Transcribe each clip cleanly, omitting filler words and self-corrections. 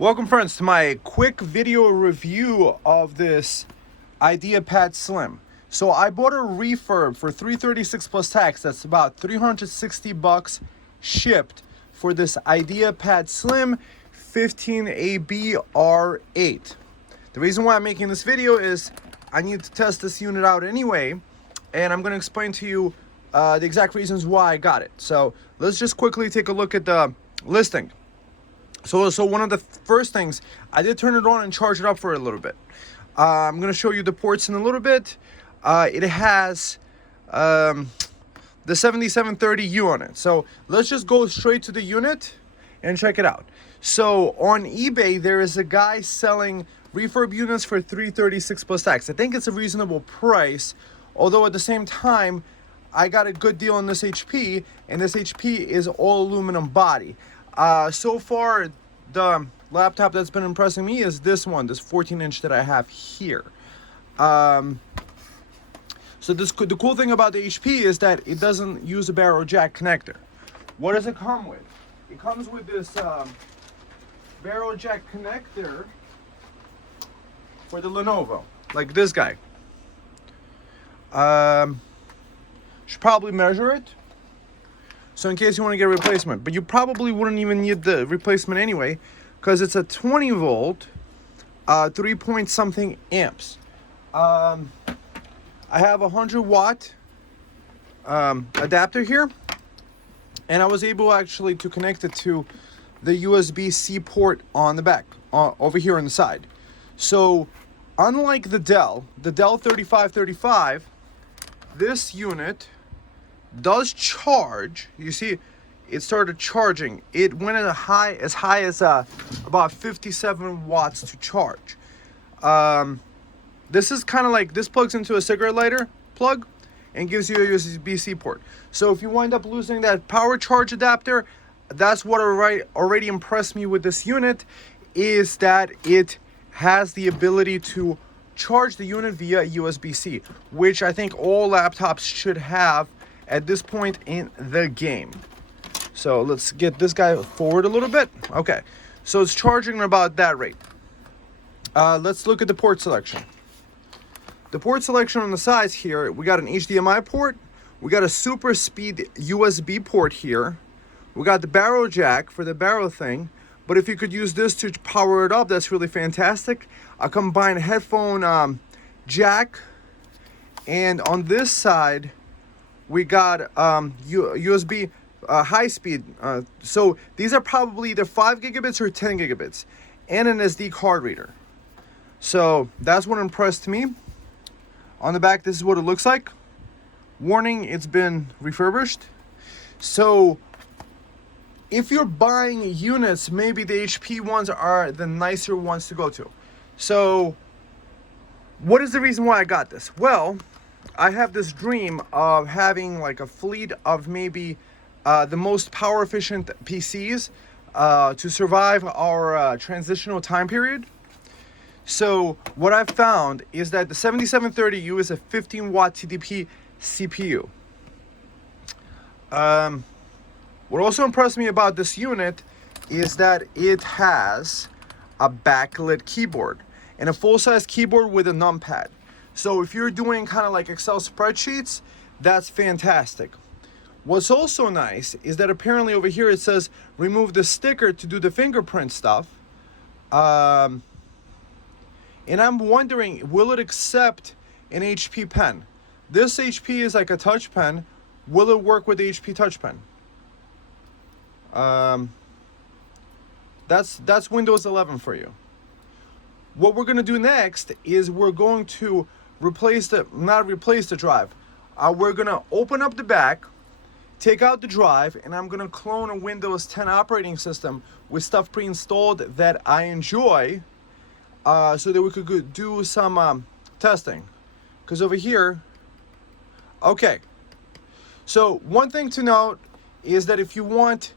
Welcome friends to my quick video review of this IdeaPad Slim. So I bought a refurb for $336 plus tax. That's about $360 shipped for this IdeaPad Slim 15AB-R8. The reason why I'm making this video is I need to test this unit out anyway, and I'm going to explain to you the exact reasons why I got it. So let's just quickly take a look at the listing. So one of the first things, I did turn it on and charge it up for a little bit. I'm going to show you the ports in a little bit. It has the 7730 U on it. So let's just go straight to the unit and check it out. So on eBay, there is a guy selling refurb units for $336 plus tax. I think it's a reasonable price, although at the same time, I got a good deal on this HP, and this HP is all aluminum body. So far, the laptop that's been impressing me is this one, this 14-inch that I have here. So the cool thing about the HP is that it doesn't use a barrel jack connector. What does it come with? It comes with this barrel jack connector for the LENOVO, like this guy. Should probably measure it, so in case you want to get a replacement, but you probably wouldn't even need the replacement anyway, because it's a 20 volt 3 point something amps. I have a 100 watt adapter here, and I was able actually to connect it to the USB-C port on the back, over here on the side. So unlike the Dell 3535, this unit does charge. You see, it started charging. It went as high as about 57 watts to charge. This is kind of like, this plugs into a cigarette lighter plug and gives you a USB-C port. So if you wind up losing that power charge adapter, that's what already impressed me with this unit, is that it has the ability to charge the unit via USB-C, which I think all laptops should have at this point in the game. So let's get this guy forward a little bit. Okay, so it's charging at about that rate. Let's look at the port selection. The port selection on the sides here, we got an HDMI port, we got a super speed USB port here, we got the barrel jack for the barrel thing, but if you could use this to power it up, that's really fantastic. A combined headphone jack, and on this side we got USB high speed. So these are probably either 5 gigabits or 10 gigabits, and an SD card reader. So that's what impressed me. On the back, this is what it looks like. Warning, it's been refurbished. So if you're buying units, maybe the HP ones are the nicer ones to go to. So what is the reason why I got this? Well, I have this dream of having like a fleet of maybe the most power efficient PCs to survive our transitional time period. So what I've found is that the 7730U is a 15 watt TDP CPU. What also impressed me about this unit is that it has a backlit keyboard and a full-size keyboard with a numpad. So if you're doing kind of like Excel spreadsheets, that's fantastic. What's also nice is that apparently over here it says remove the sticker to do the fingerprint stuff. And I'm wondering, will it accept an HP pen? This HP is like a touch pen. Will it work with the HP touch pen? That's Windows 11 for you. What we're going to do next is we're going to not replace the drive. We're going to open up the back, take out the drive, and I'm going to clone a Windows 10 operating system with stuff pre-installed that I enjoy, so that we could do some testing. Because over here, okay. So one thing to note is that if you want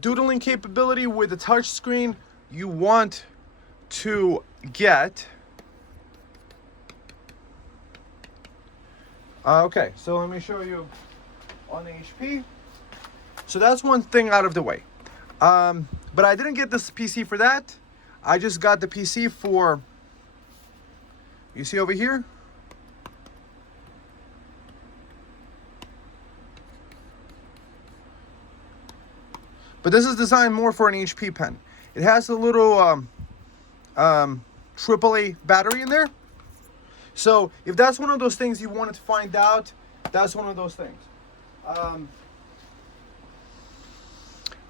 doodling capability with a touch screen, you want to get okay, so let me show you on the HP. So that's one thing out of the way. But I didn't get this PC for that. I just got the PC for, you see over here? But this is designed more for an HP pen. It has a little AAA battery in there. So if that's one of those things you wanted to find out, that's one of those things.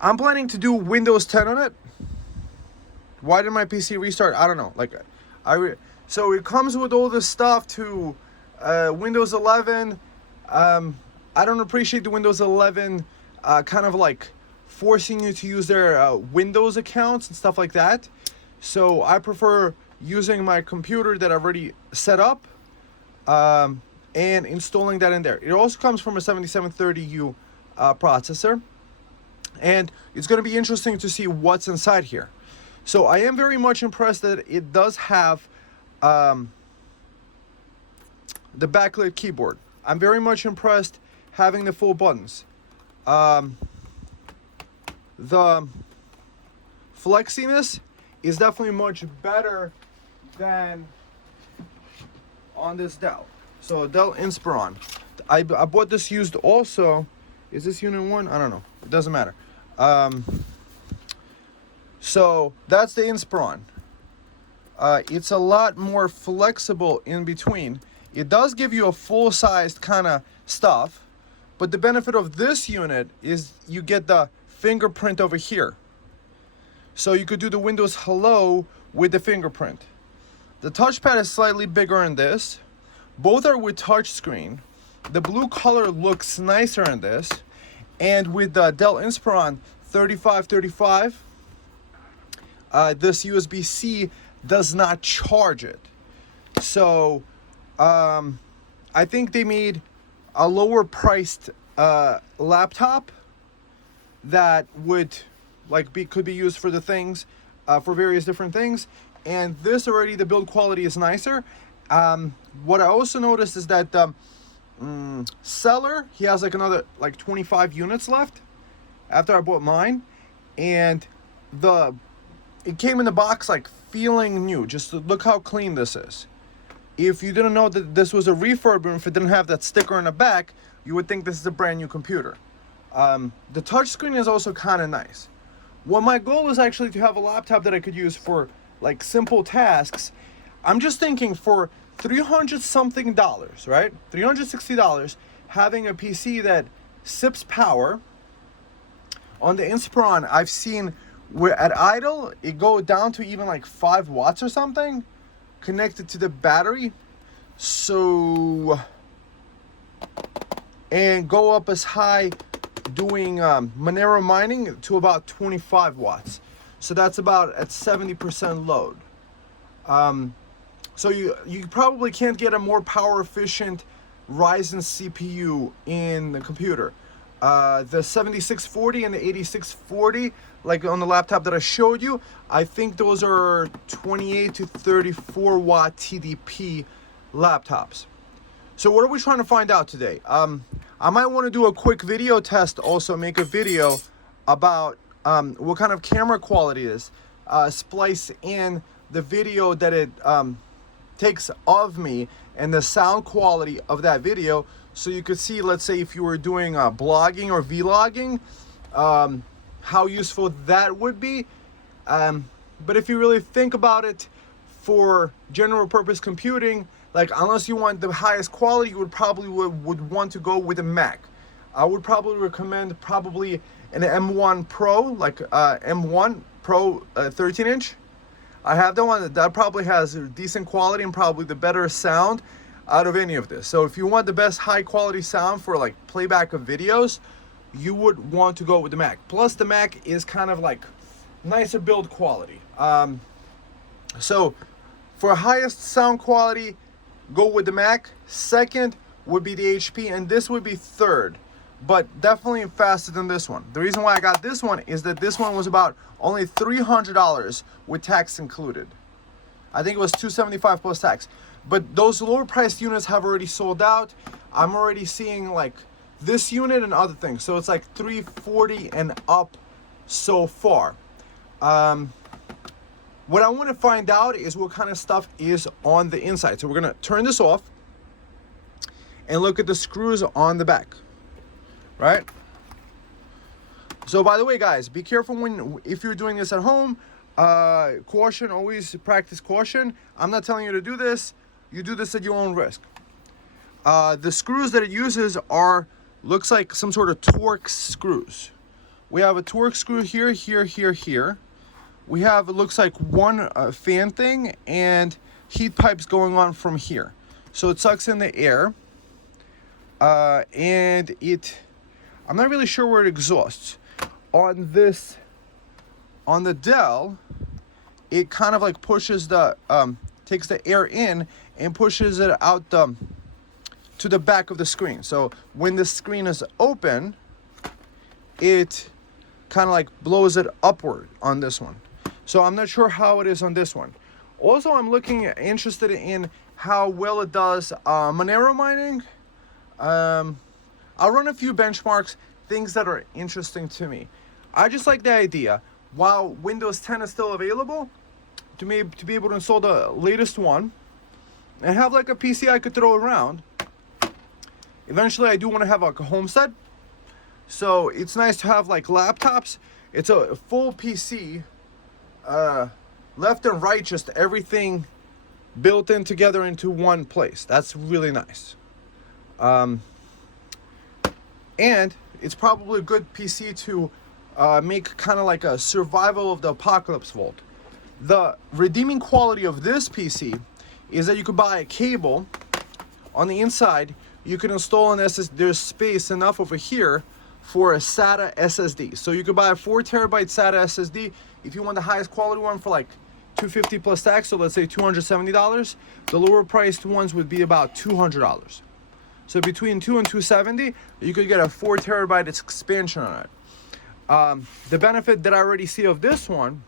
I'm planning to do Windows 10 on it. Why did my PC restart? I don't know. So it comes with all this stuff to Windows 11. I don't appreciate the Windows 11 kind of like forcing you to use their Windows accounts and stuff like that. So I prefer using my computer that I've already set up and installing that in there. It also comes from a 7730U processor, and it's going to be interesting to see what's inside here. So I am very much impressed that it does have the backlit keyboard. I'm very much impressed having the full buttons. The flexiness is definitely much better than on this Dell. So Dell Inspiron. I bought this used also. Is this unit 1? I don't know. It doesn't matter. So that's the Inspiron. It's a lot more flexible in between. It does give you a full-sized kind of stuff, but the benefit of this unit is you get the fingerprint over here. So you could do the Windows Hello with the fingerprint. The touchpad is slightly bigger in this. Both are with touchscreen. The blue color looks nicer in this. And with the Dell Inspiron 3535, this USB-C does not charge it. So I think they made a lower priced laptop that would could be used for the things, for various different things. And this already, the build quality is nicer. What I also noticed is that the seller, he has another 25 units left after I bought mine, and it came in the box feeling new. Just look how clean this is. If you didn't know that this was a refurb, and if it didn't have that sticker in the back, you would think this is a brand new computer. The touchscreen is also kind of nice. Well, my goal is actually to have a laptop that I could use for simple tasks. I'm just thinking for $300 something, right? $360, having a PC that sips power. On the Inspiron, I've seen where at idle it go down to even 5 watts or something connected to the battery. So, and go up as high doing monero mining to about 25 watts. So that's about at 70% load. So you probably can't get a more power efficient Ryzen CPU in the computer. The 7640 and the 8640, on the laptop that I showed you, I think those are 28 to 34 watt TDP laptops. So what are we trying to find out today? I might want to do a quick video test, also make a video about what kind of camera quality it is. Splice in the video that it takes of me and the sound quality of that video, so you could see, let's say if you were doing blogging or vlogging, how useful that would be. But if you really think about it, for general purpose computing, unless you want the highest quality, you would probably would want to go with a Mac. I would probably recommend an M1 Pro, M1 Pro 13-inch. I have the one that probably has decent quality and probably the better sound out of any of this. So if you want the best high quality sound for playback of videos, you would want to go with the Mac. Plus the Mac is kind of nicer build quality. So for highest sound quality, go with the Mac. Second would be the HP, and this would be third, but definitely faster than this one. The reason why I got this one is that this one was about only $300 with tax included. I think it was $275 plus tax. But those lower priced units have already sold out. I'm already seeing this unit and other things. So it's $340 and up so far. What I want to find out is what kind of stuff is on the inside. So we're going to turn this off and look at the screws on the back, right? So by the way, guys, be careful if you're doing this at home. Caution, always practice caution. I'm not telling you to do this. You do this at your own risk. The screws that it uses looks like some sort of Torx screws. We have a Torx screw here, here, here, here. We have, it looks like one fan thing and heat pipes going on from here. So it sucks in the air. And I'm not really sure where it exhausts. On the Dell, it kind of like pushes takes the air in and pushes it out to the back of the screen. So when the screen is open, it kind of like blows it upward on this one. So I'm not sure how it is on this one. Also, I'm interested in how well it does Monero mining. I'll run a few benchmarks, things that are interesting to me. I just like the idea, while Windows 10 is still available, to be able to install the latest one and have like a PC I could throw around. Eventually, I do want to have like a homestead. So it's nice to have like laptops. It's a full PC, left and right, just everything built in together into one place. That's really nice. And it's probably a good PC to make kind of like a survival of the apocalypse vault. The redeeming quality of this PC is that you could buy a cable on the inside. You can install an SSD. There's space enough over here for a SATA SSD. So you could buy a 4 terabyte SATA SSD. If you want the highest quality one for like $250 plus tax, so let's say $270, the lower priced ones would be about $200. So between $200 and $270, you could get a 4 terabyte expansion on it. The benefit that I already see of this one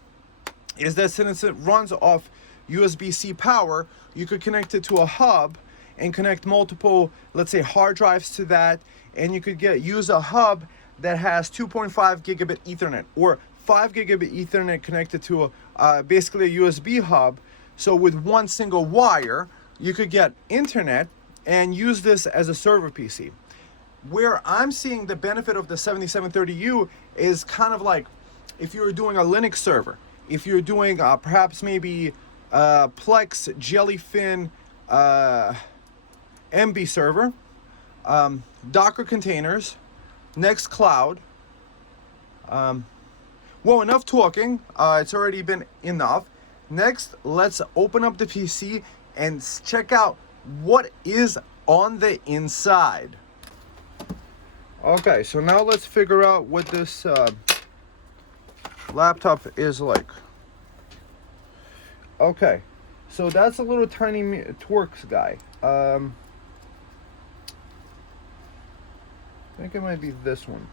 is that since it runs off USB-C power, you could connect it to a hub and connect multiple, let's say, hard drives to that, and you could use a hub that has 2.5 gigabit Ethernet or 5 gigabit Ethernet connected to basically a USB hub. So with one single wire, you could get internet and use this as a server PC. Where I'm seeing the benefit of the 7730U is kind of like if you're doing a Linux server, if you're doing perhaps maybe Plex, Jellyfin, MB server, Docker containers, Nextcloud. Well, enough talking. It's already been enough. Next, let's open up the PC and check out what is on the inside. Okay, so now let's figure out what this laptop is like. Okay, so that's a little tiny Torx guy. I think it might be this one.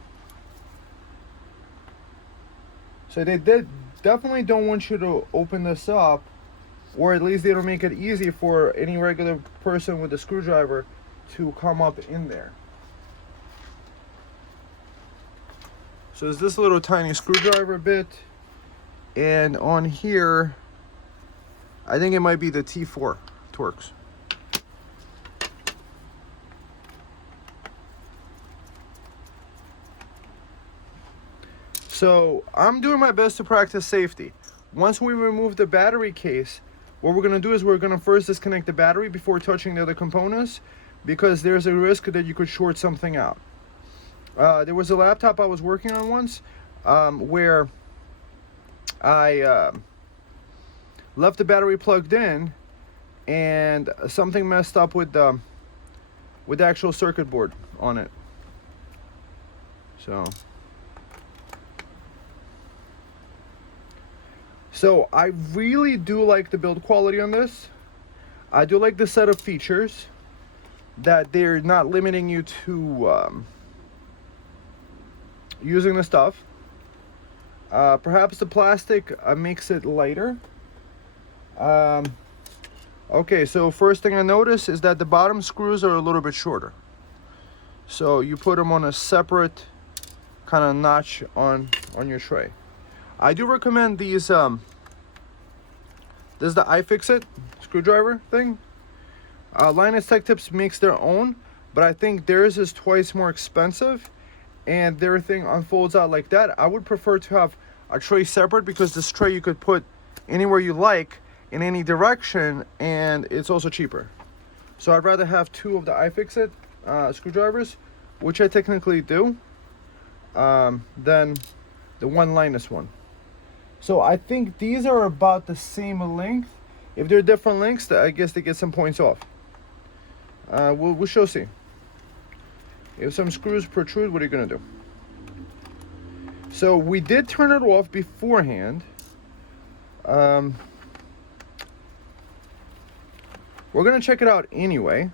So they definitely don't want you to open this up, or at least they don't make it easy for any regular person with a screwdriver to come up in there. So there's this little tiny screwdriver bit, and on here, I think it might be the T4 Torx. So I'm doing my best to practice safety. Once we remove the battery case, what we're going to do is we're going to first disconnect the battery before touching the other components, because there's a risk that you could short something out. There was a laptop I was working on once where I left the battery plugged in and something messed up with the actual circuit board on it. So I really do like the build quality on this. I do like the set of features that they're not limiting you to using the stuff. Perhaps the plastic makes it lighter. Okay, so first thing I notice is that the bottom screws are a little bit shorter. So you put them on a separate kind of notch on your tray. I do recommend these This is the Ifixit screwdriver thing. Linus Tech Tips makes their own, but I think theirs is twice more expensive, and their thing unfolds out like that. I would prefer to have a tray separate, because this tray you could put anywhere you like in any direction, and it's also cheaper. So I'd rather have two of the Ifixit screwdrivers, which I technically do, than the one Linus one. So I think these are about the same length. If they're different lengths, I guess they get some points off. We shall see. If some screws protrude, what are you gonna do? So we did turn it off beforehand. We're gonna check it out anyway.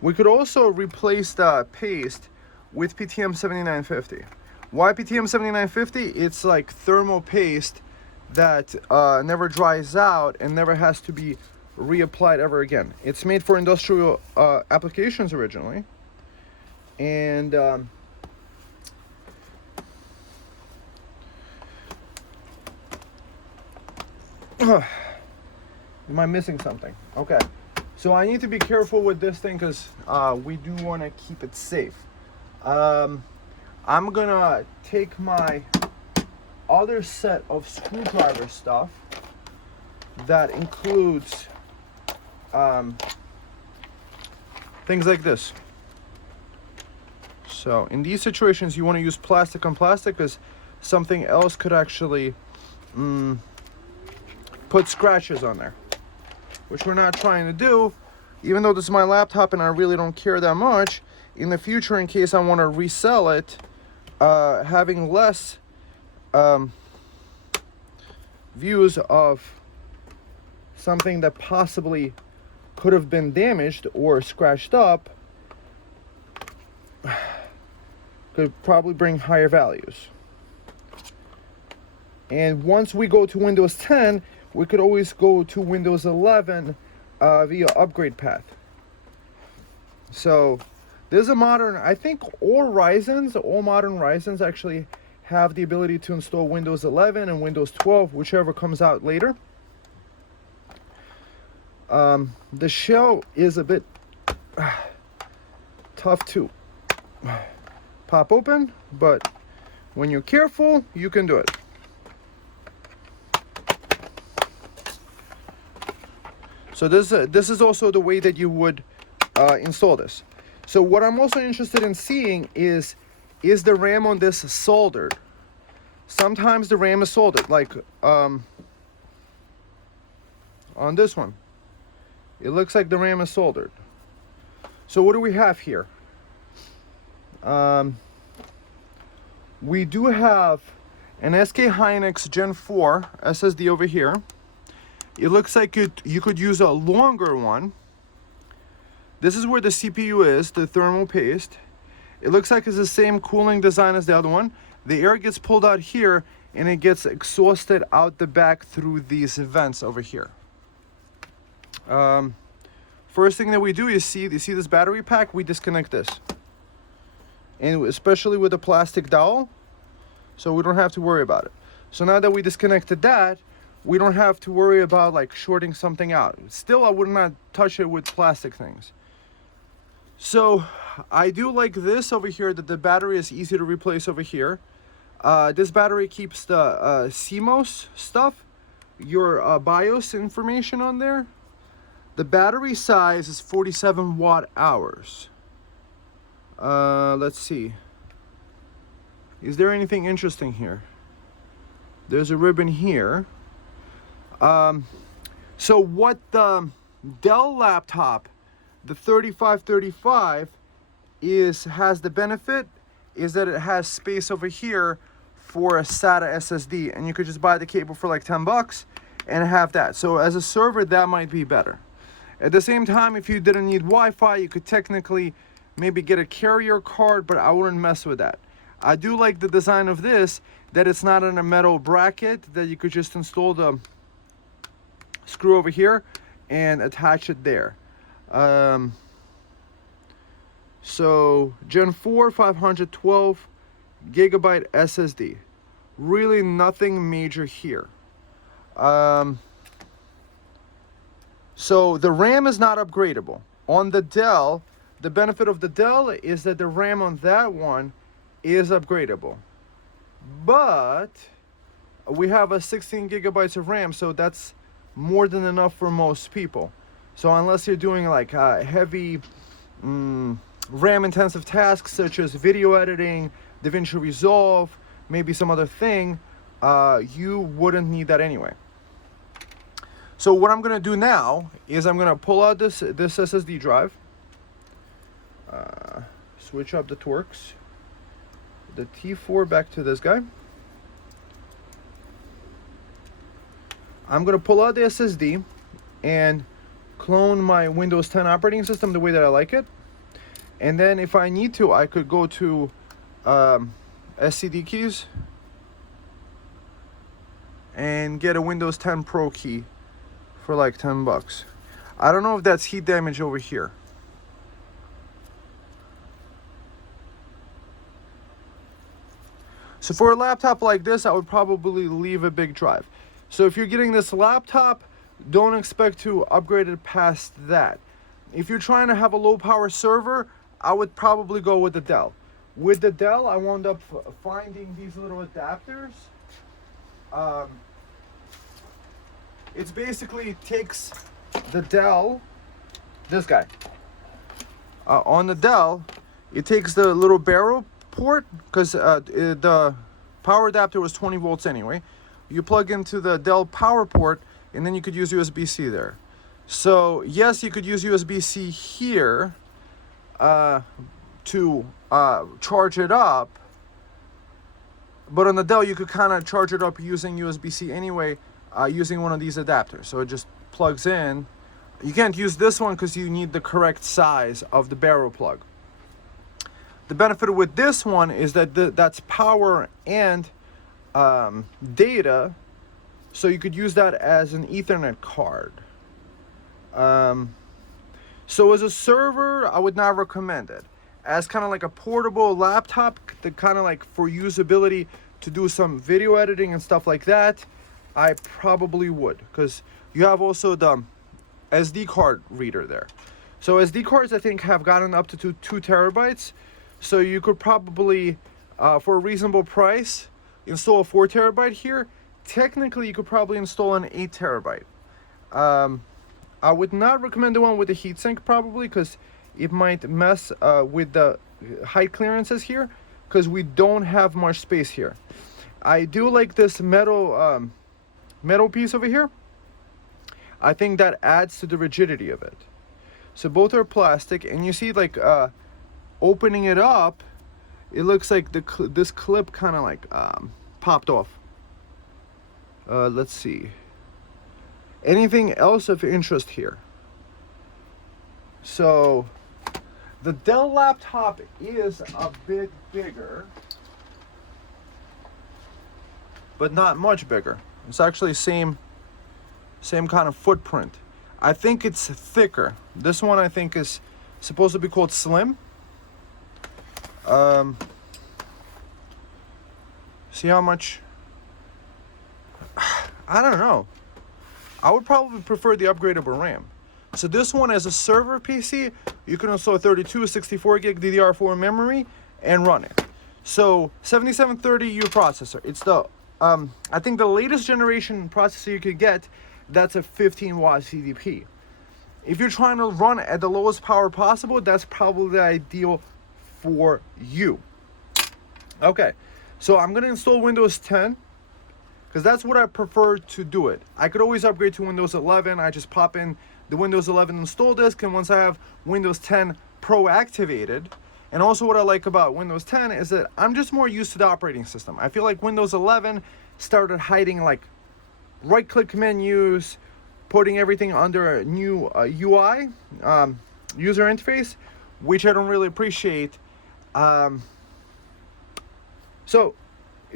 We could also replace the paste with PTM7950. Why PTM7950? It's like thermal paste that never dries out and never has to be reapplied ever again. It's made for industrial applications originally, and am I missing something? Okay, so I need to be careful with this thing, because we do want to keep it safe. I'm gonna take my other set of screwdriver stuff that includes things like this. So in these situations, you want to use plastic on plastic, because something else could actually put scratches on there, which we're not trying to do. Even though this is my laptop and I really don't care that much, in the future, in case I want to resell it, having less views of something that possibly could have been damaged or scratched up could probably bring higher values. And once we go to Windows 10, we could always go to Windows 11 via upgrade path. So there's a modern, I think all modern Ryzens actually have the ability to install Windows 11 and Windows 12, whichever comes out later. The shell is a bit tough to pop open, but when you're careful, you can do it. So this is also the way that you would install this. So what I'm also interested in seeing is the RAM on this soldered? Sometimes the RAM is soldered, like on this one. It looks like the RAM is soldered. So what do we have here? We do have an SK Hynix Gen 4 SSD over here. It looks like you could use a longer one. This is where the CPU is, the thermal paste. It looks like it's the same cooling design as the other one. The air gets pulled out here and it gets exhausted out the back through these vents over here. First thing that we do is you see this battery pack, we disconnect this. And especially with the plastic dowel, so we don't have to worry about it. So now that we disconnected that, we don't have to worry about like shorting something out. Still, I would not touch it with plastic things. So I do like this over here, that the battery is easy to replace over here. This battery keeps the CMOS stuff, your BIOS information on there. The battery size is 47 watt hours. Let's see. Is there anything interesting here? There's a ribbon here. So what the Dell laptop, the 3535, has the benefit is that it has space over here for a SATA SSD, and you could just buy the cable for like 10 bucks and have that. So as a server, that might be better. At the same time, if you didn't need Wi-Fi, you could technically maybe get a carrier card, but I wouldn't mess with that. I do like the design of this, that it's not in a metal bracket, that you could just install the screw over here and attach it there. So Gen 4 512 gigabyte SSD. Really nothing major here. So the RAM is not upgradable. On the Dell, the benefit of the Dell is that the RAM on that one is upgradable. But we have a 16 gigabytes of RAM, so that's more than enough for most people. So unless you're doing like heavy RAM intensive tasks such as video editing, DaVinci Resolve, maybe some other thing, you wouldn't need that anyway. So what I'm gonna do now is I'm gonna pull out this SSD drive, switch up the Torx, the T4 back to this guy. I'm gonna pull out the SSD and clone my Windows 10 operating system the way that I like it. And then if I need to, I could go to SCD keys and get a Windows 10 Pro key for like 10 bucks. I don't know if that's heat damage over here. So for a laptop like this, I would probably leave a big drive. So if you're getting this laptop, don't expect to upgrade it past that. If you're trying to have a low power server, I would probably go with the Dell. With the Dell, I wound up finding these little adapters. It basically takes the Dell, this guy. On the Dell, it takes the little barrel port, because the power adapter was 20 volts anyway. You plug into the Dell power port, and then you could use USB-C there. So yes, you could use USB-C here to charge it up, but on the Dell you could kind of charge it up using USB-C anyway, using one of these adapters. So it just plugs in. You can't use this one because you need the correct size of the barrel plug. The benefit with this one is that that's power and data, so you could use that as an Ethernet card. So as a server, I would not recommend it. As kind of like a portable laptop, the kind of like for usability to do some video editing and stuff like that, I probably would, because you have also the SD card reader there. So SD cards, I think, have gotten up to 2 terabytes. So you could probably, for a reasonable price, install a 4 terabyte here. Technically, you could probably install an 8 terabyte. I would not recommend the one with the heatsink probably, because it might mess with the height clearances here, because we don't have much space here. I do like this metal piece over here. I think that adds to the rigidity of it. So both are plastic, and you see like opening it up, it looks like this clip kind of like popped off. Let's see. Anything else of interest here? So the Dell laptop is a bit bigger, but not much bigger. It's actually same kind of footprint. I think it's thicker. This one I think is supposed to be called slim. See how much? I don't know. I would probably prefer the upgradable RAM. So this one, as a server PC, you can install 32, 64 gig DDR4 memory and run it. So 7730U processor. It's the I think the latest generation processor you could get. That's a 15 watt CDP. If you're trying to run at the lowest power possible, that's probably the ideal for you. Okay, so I'm gonna install Windows 10, because that's what I prefer to do it. I could always upgrade to Windows 11. I just pop in the Windows 11 install disk, and once I have Windows 10 Pro activated, and also what I like about Windows 10 is that I'm just more used to the operating system. I feel like Windows 11 started hiding like right-click menus, putting everything under a new UI, user interface, which I don't really appreciate. So,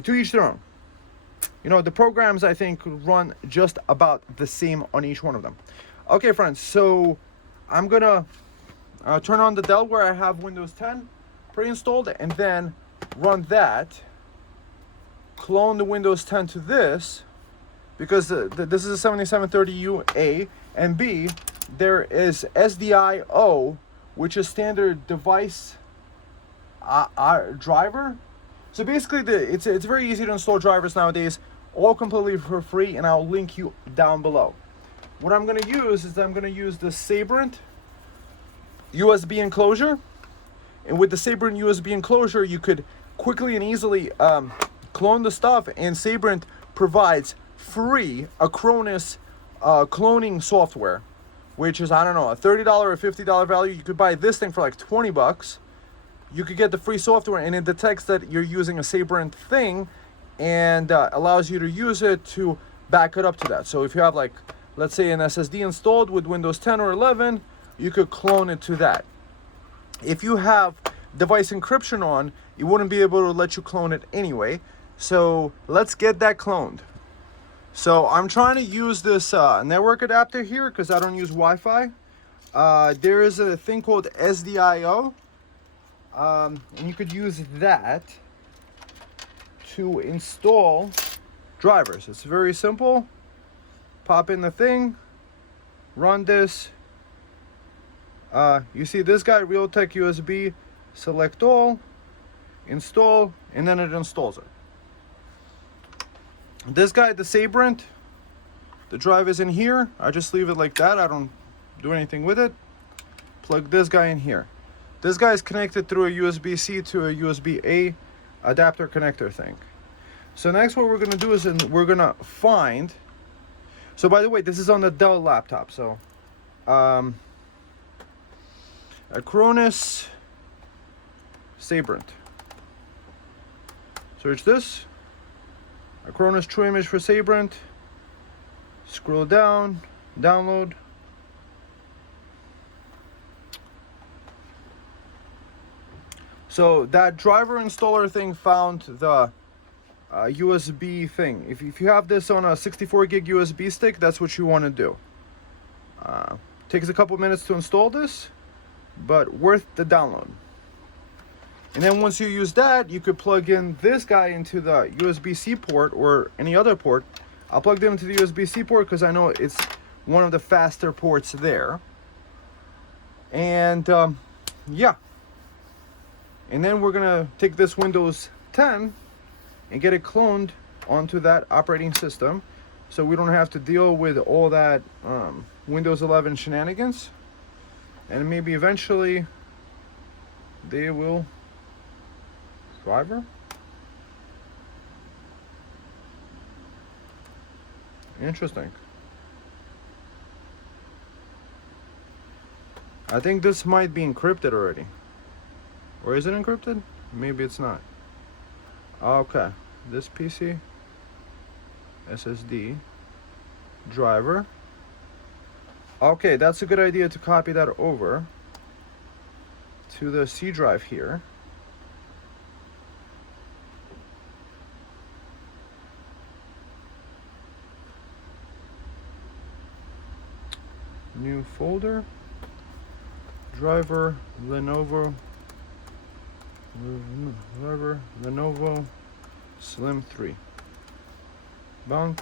to each their own. You know, the programs, I think, run just about the same on each one of them. Okay, friends, so I'm gonna turn on the Dell where I have Windows 10 pre-installed, and then run that, clone the Windows 10 to this, because this is a 7730U A, and B, there is SDIO, which is standard device driver. So basically, it's very easy to install drivers nowadays, all completely for free, and I'll link you down below. What I'm going to use is I'm going to use the Sabrent USB enclosure, and with the Sabrent USB enclosure, you could quickly and easily clone the stuff, and Sabrent provides free Acronis cloning software, which is, I don't know, a $30 or $50 value. You could buy this thing for like 20 bucks. You could get the free software, and it detects that you're using a Sabrent thing and allows you to use it to back it up to that. So if you have, like, let's say an SSD installed with Windows 10 or 11, you could clone it to that. If you have device encryption on, it wouldn't be able to let you clone it anyway. So let's get that cloned. So I'm trying to use this network adapter here because I don't use Wi-Fi. There is a thing called SDIO, and you could use that to install drivers. It's very simple. Pop in the thing, run this. You see this guy, Realtek USB, select all, install, and then it installs it. This guy, the Sabrent, the drive is in here. I just leave it like that. I don't do anything with it. Plug this guy in here. This guy is connected through a USB-C to a USB-A adapter connector thing. So next what we're going to do is we're going to find... So by the way, this is on the Dell laptop. So Acronis Sabrent. Search this. Acronis True Image for Sabrent. Scroll down, download. So that driver installer thing found the USB thing. If you have this on a 64 gig USB stick, that's what you want to do. Takes a couple minutes to install this, but worth the download. And then once you use that, you could plug in this guy into the USB-C port or any other port. I'll plug them into the USB-C port because I know it's one of the faster ports there. And yeah. And then we're gonna take this Windows 10 and get it cloned onto that operating system, so we don't have to deal with all that Windows 11 shenanigans. And maybe eventually they will driver. Interesting. I think this might be encrypted already. Or is it encrypted? Maybe it's not. Okay. This PC, SSD, driver. Okay, that's a good idea to copy that over to the C drive here. New folder, driver, Lenovo, Slim 3. Boom.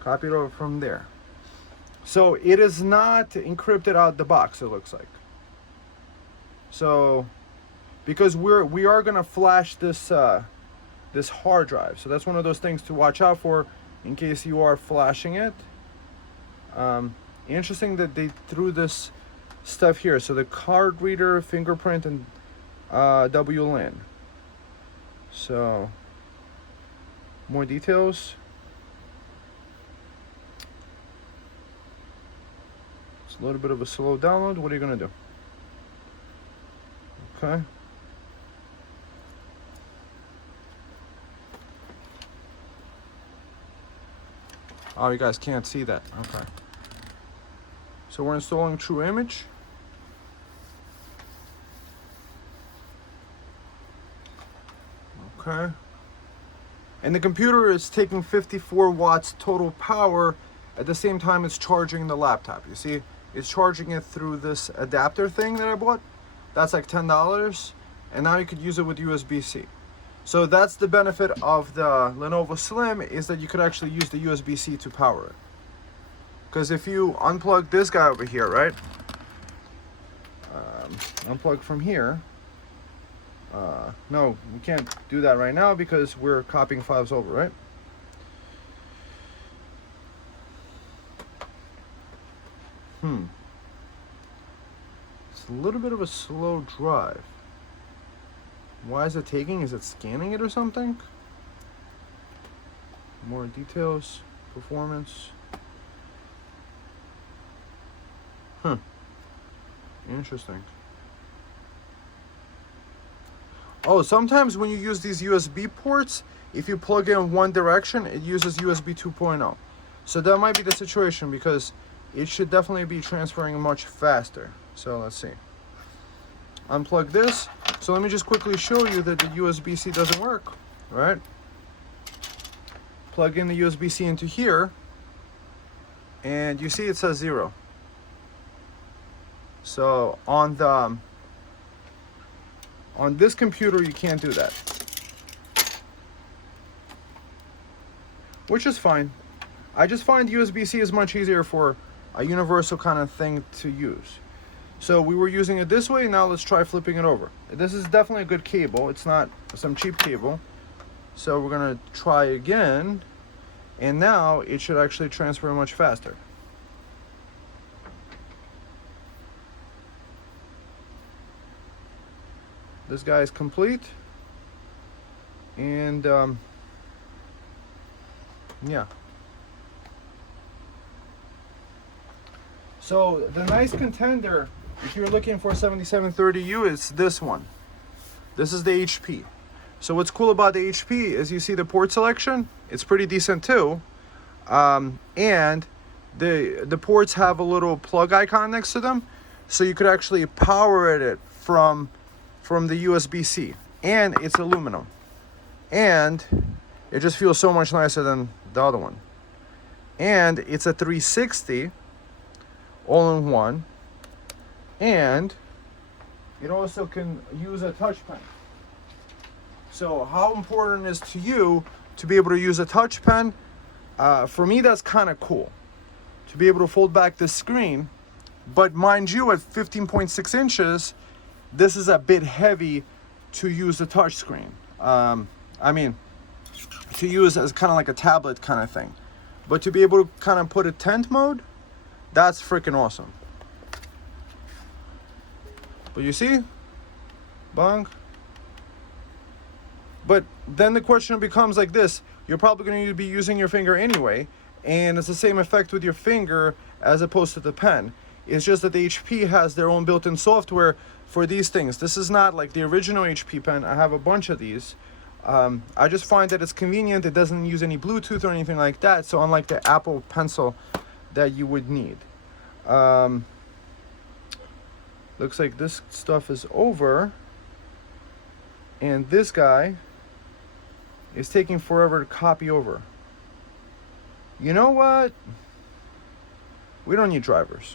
Copy it over from there. So it is not encrypted out the box, it looks like. So because we are gonna flash this this hard drive. So that's one of those things to watch out for in case you are flashing it. Interesting that they threw this stuff here. So the card reader, fingerprint, and WLAN. So more details. It's a little bit of a slow download. What are you gonna do? Okay. Oh, you guys can't see that. Okay. So we're installing True Image. Okay. And the computer is taking 54 watts total power. At the same time, it's charging the laptop. You see, it's charging it through this adapter thing that I bought. That's like $10. And now you could use it with USB-C. So that's the benefit of the Lenovo Slim, is that you could actually use the USB-C to power it. Because if you unplug this guy over here, right? Unplug from here. No, we can't do that right now because we're copying files over, right? It's a little bit of a slow drive. Why is it taking? Is it scanning it or something? More details, performance. Interesting. Oh, sometimes when you use these USB ports, if you plug in one direction, it uses USB 2.0. So that might be the situation because it should definitely be transferring much faster. So let's see. Unplug this. So let me just quickly show you that the USB-C doesn't work, right? Plug in the USB-C into here, and you see it says 0. So on this computer, you can't do that, which is fine. I just find USB-C is much easier for a universal kind of thing to use. So we were using it this way. Now let's try flipping it over. This is definitely a good cable. It's not some cheap cable. So we're gonna try again, and now it should actually transfer much faster. This guy is complete, and yeah. So the nice contender, if you're looking for 7730U, is this one. This is the HP. So what's cool about the HP is you see the port selection. It's pretty decent too, and the ports have a little plug icon next to them, so you could actually power it from the USB-C, and it's aluminum, and it just feels so much nicer than the other one. And it's a 360 all in one, and it also can use a touch pen. So how important is to you to be able to use a touch pen? For me, that's kind of cool to be able to fold back the screen, but mind you, at 15.6 inches, this is a bit heavy to use the touch screen. I mean, to use as kind of like a tablet kind of thing. But to be able to kind of put a tent mode, that's freaking awesome. But you see, bang. But then the question becomes like this. You're probably going to be using your finger anyway, and it's the same effect with your finger as opposed to the pen. It's just that the HP has their own built-in software for these things. This is not like the original HP pen. I have a bunch of these. I just find that it's convenient. It doesn't use any Bluetooth or anything like that. So unlike the Apple Pencil that you would need. Looks like this stuff is over. And this guy is taking forever to copy over. You know what? We don't need drivers.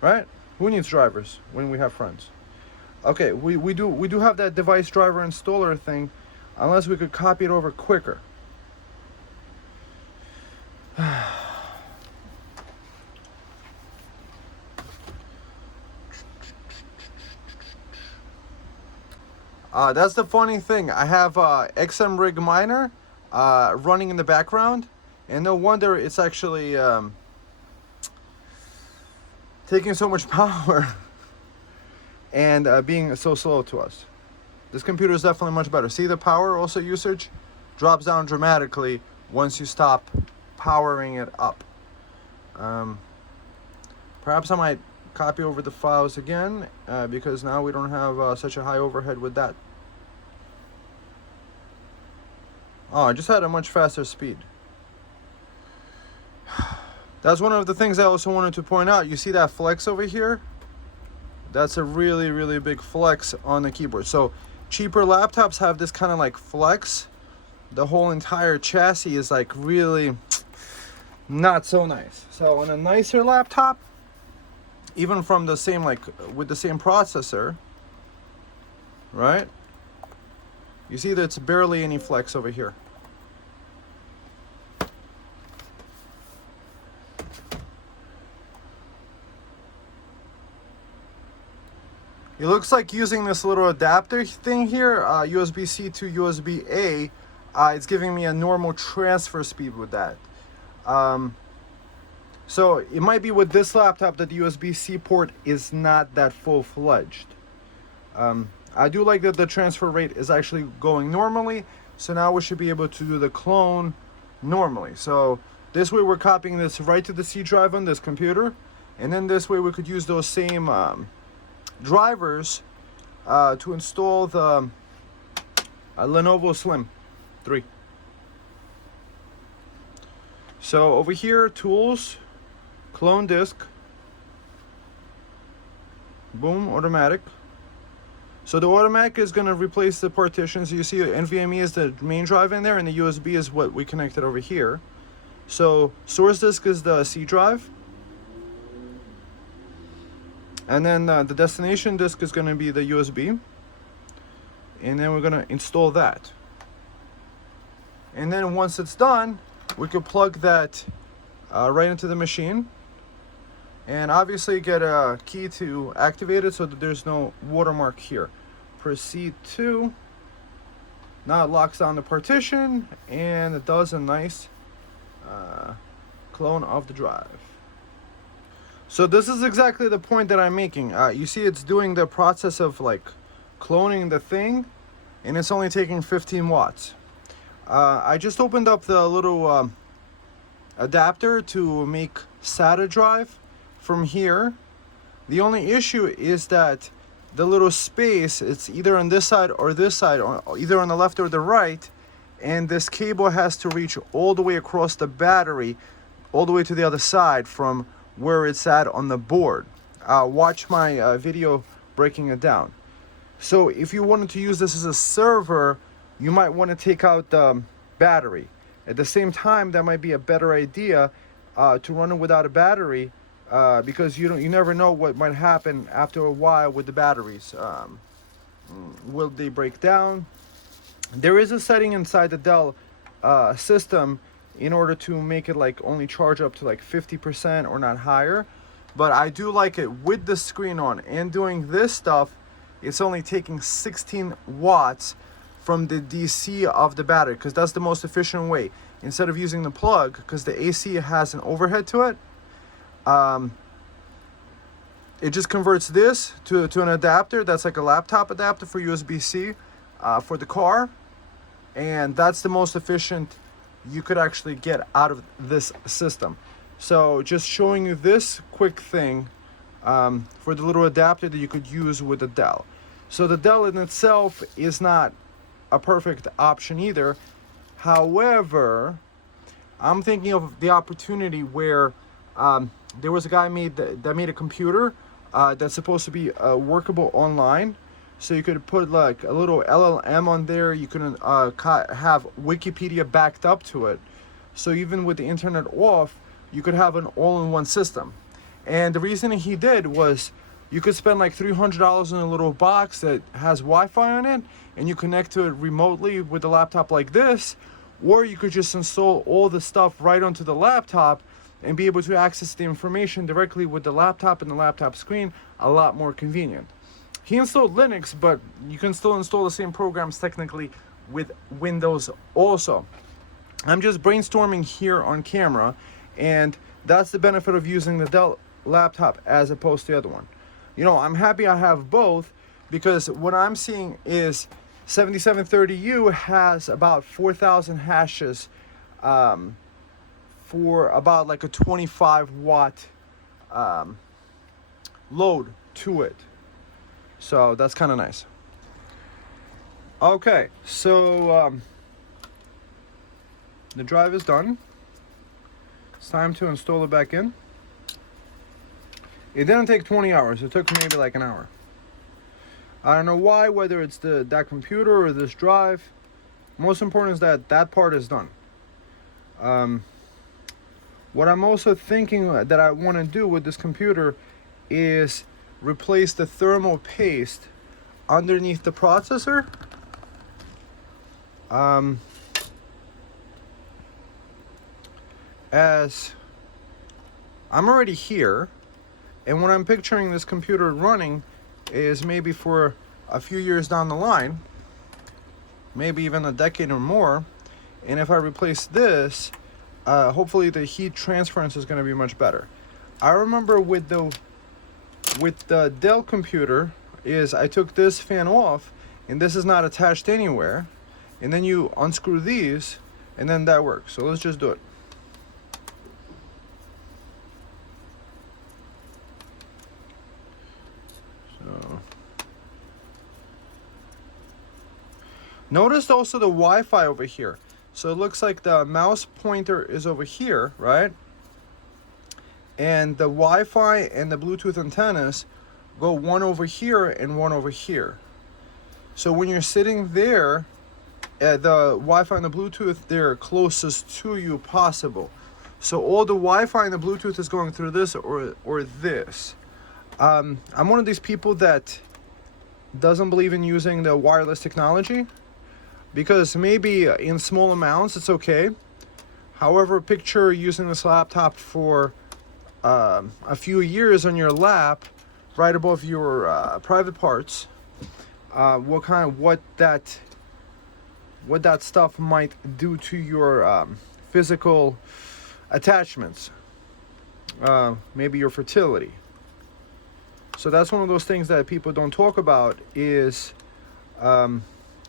Right? Who needs drivers when we have friends? Okay, we do have that device driver installer thing, unless we could copy it over quicker. That's the funny thing. I have xmrig miner running in the background, and no wonder it's actually taking so much power and being so slow to us. This computer is definitely much better. See, the power also usage drops down dramatically once you stop powering it up. Perhaps I might copy over the files again because now we don't have such a high overhead with that. Oh, I just had a much faster speed. That's one of the things I also wanted to point out. You see that flex over here? That's a really, really big flex on the keyboard. So cheaper laptops have this kind of like flex. The whole entire chassis is like really not so nice. So on a nicer laptop, even from the same, like with the same processor, right? You see that it's barely any flex over here. It looks like using this little adapter thing here, USB-C to USB-A, it's giving me a normal transfer speed with that. So it might be with this laptop that the USB-C port is not that full-fledged. I do like that the transfer rate is actually going normally, so now we should be able to do the clone normally. So this way we're copying this right to the C drive on this computer, and then this way we could use those same drivers to install the Lenovo Slim 3. So over here, tools, clone disk, boom, automatic. So the automatic is going to replace the partitions. You see NVMe is the main drive in there, and the USB is what we connected over here. So source disk is the C drive, and then the destination disk is going to be the USB, and then we're going to install that. And then once it's done, we could plug that right into the machine, and obviously get a key to activate it so that there's no watermark here. Proceed to. Now it locks down the partition, and it does a nice clone of the drive. So this is exactly the point that I'm making. You see it's doing the process of like cloning the thing, and it's only taking 15 watts. I just opened up the little adapter to make SATA drive from here. The only issue is that the little space, it's either on this side or this side, or either on the left or the right, and this cable has to reach all the way across the battery, all the way to the other side from where it's at on the board. Watch my video breaking it down. So if you wanted to use this as a server, you might want to take out the battery. At the same time, that might be a better idea to run it without a battery, because you never know what might happen after a while with the batteries. Will they break down? There is a setting inside the Dell system in order to make it like only charge up to like 50% or not higher, but I do like it with the screen on and doing this stuff. It's only taking 16 watts from the DC of the battery, because that's the most efficient way. Instead of using the plug, because the AC has an overhead to it, it just converts this to an adapter that's like a laptop adapter for USB-C for the car, and that's the most efficient you could actually get out of this system. So just showing you this quick thing for the little adapter that you could use with the Dell. So the Dell in itself is not a perfect option either. However, I'm thinking of the opportunity where there was a guy that made a computer that's supposed to be workable online. So you could put like a little LLM on there. You could have Wikipedia backed up to it. So even with the internet off, you could have an all-in-one system. And the reason he did was you could spend like $300 in a little box that has Wi-Fi on it, and you connect to it remotely with a laptop like this, or you could just install all the stuff right onto the laptop and be able to access the information directly with the laptop and the laptop screen. A lot more convenient. He installed Linux, but you can still install the same programs technically with Windows also. I'm just brainstorming here on camera, and that's the benefit of using the Dell laptop as opposed to the other one. You know, I'm happy I have both, because what I'm seeing is 7730U has about 4,000 hashes for about like a 25 watt load to it. So that's kind of nice. Okay, so the drive is done. It's time to install it back in. It didn't take 20 hours. It took maybe like an hour. I don't know why, whether it's that computer or this drive. Most important is that part is done. What I'm also thinking that I want to do with this computer is replace the thermal paste underneath the processor. As I'm already here, and when I'm picturing this computer running, is maybe for a few years down the line, maybe even a decade or more. And if I replace this, hopefully the heat transference is going to be much better. I remember with the Dell computer is I took this fan off, and this is not attached anywhere, and then you unscrew these, and then that works. So let's just do it. So notice also the Wi-Fi over here. So it looks like the mouse pointer is over here, right? And the Wi-Fi and the Bluetooth antennas go one over here and one over here. So when you're sitting there, the Wi-Fi and the Bluetooth, they're closest to you possible. So all the Wi-Fi and the Bluetooth is going through this or this. I'm one of these people that doesn't believe in using the wireless technology, because maybe in small amounts it's okay. However, picture using this laptop for a few years on your lap, right above your private parts. What that stuff might do to your physical attachments, maybe your fertility. So that's one of those things that people don't talk about, is that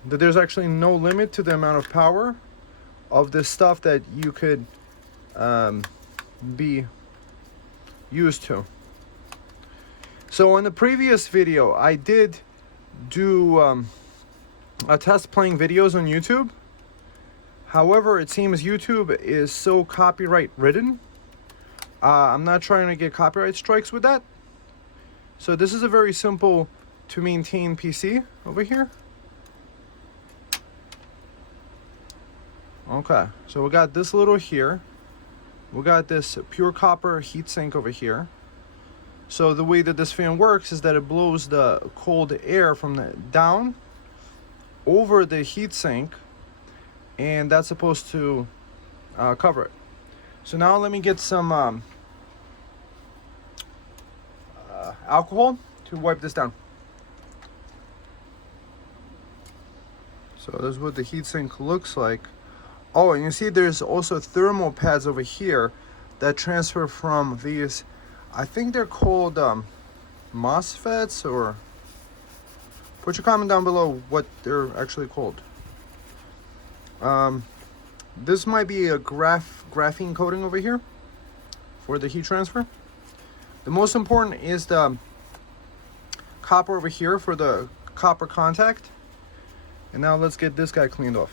there's actually no limit to the amount of power of this stuff that you could be used to. So in the previous video, I did do a test playing videos on YouTube. However, it seems YouTube is so copyright ridden. I'm not trying to get copyright strikes with that. So this is a very simple to maintain PC over here. Okay, so we got this little here. We got this pure copper heatsink over here. So the way that this fan works is that it blows the cold air from the down over the heatsink, and that's supposed to cover it. So now let me get some alcohol to wipe this down. So this is what the heatsink looks like. Oh, and you see there's also thermal pads over here that transfer from these, I think they're called MOSFETs, or put your comment down below what they're actually called. This might be a graphene coating over here for the heat transfer. The most important is the copper over here for the copper contact. And now let's get this guy cleaned off.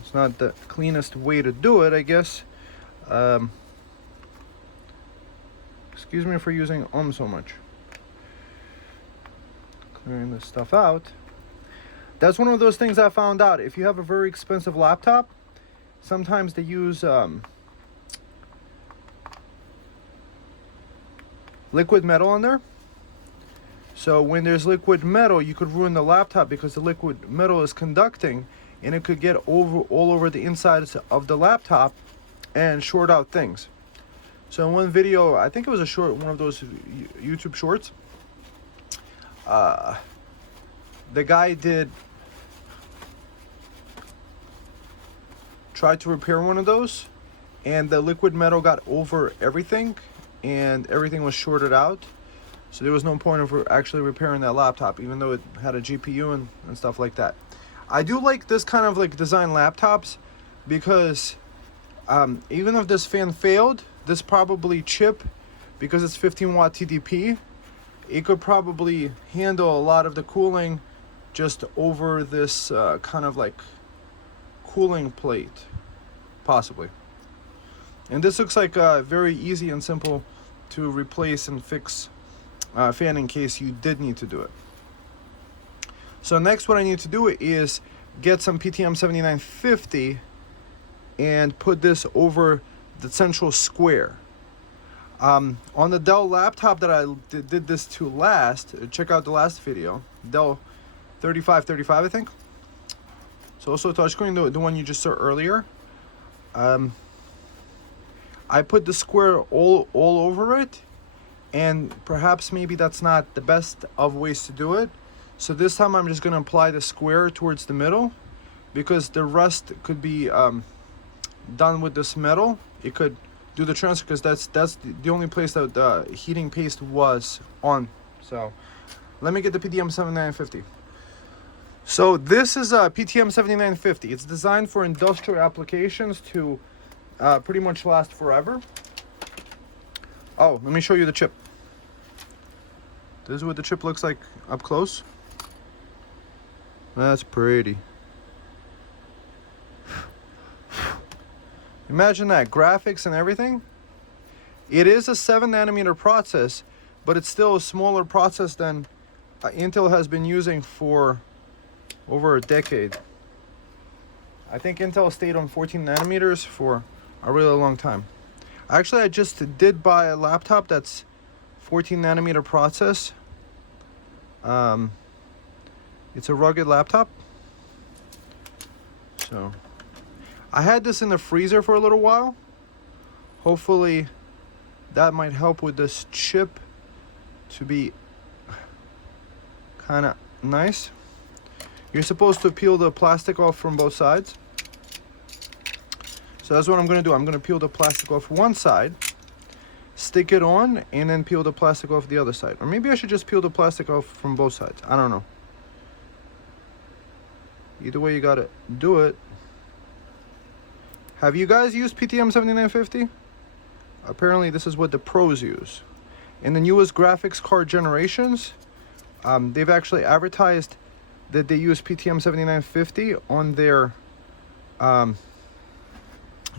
It's not the cleanest way to do it, I guess. Excuse me for using so much. Clearing this stuff out. That's one of those things I found out. If you have a very expensive laptop, sometimes they use liquid metal in there. So when there's liquid metal, you could ruin the laptop because the liquid metal is conducting, and it could get all over the insides of the laptop and short out things. So in one video, I think it was one of those YouTube shorts, the guy tried to repair one of those, and the liquid metal got over everything, and everything was shorted out. So there was no point of actually repairing that laptop, even though it had a GPU and stuff like that. I do like this kind of like design laptops, because even if this fan failed, this probably chip, because it's 15 watt TDP, it could probably handle a lot of the cooling just over this kind of like cooling plate, possibly. And this looks like very easy and simple to replace and fix fan in case you did need to do it. So next what I need to do is get some PTM7950 and put this over the central square. On the Dell laptop that I did this to last, check out the last video, Dell 3535 I think. So also touchscreen, the one you just saw earlier. I put the square all over it, and perhaps maybe that's not the best of ways to do it. So this time I'm just going to apply the square towards the middle, because the rest could be done with this metal. It could do the transfer, because that's the only place that the heating paste was on. So let me get the PTM7950. So this is a PTM7950. It's designed for industrial applications to pretty much last forever. Oh, let me show you the chip. This is what the chip looks like up close. That's pretty. Imagine that, graphics and everything. It is a 7nm process, but it's still a smaller process than Intel has been using for over a decade. I think Intel stayed on 14nm for a really long time. Actually, I just did buy a laptop that's 14nm process. It's a rugged laptop. So I had this in the freezer for a little while. Hopefully that might help with this chip to be kind of nice. You're supposed to peel the plastic off from both sides. So that's what I'm going to do. I'm going to peel the plastic off one side, stick it on, and then peel the plastic off the other side. Or maybe I should just peel the plastic off from both sides. I don't know. Either way, you got to do it. Have you guys used PTM7950? Apparently this is what the pros use. In the newest graphics card generations, they've actually advertised that they use PTM7950 on their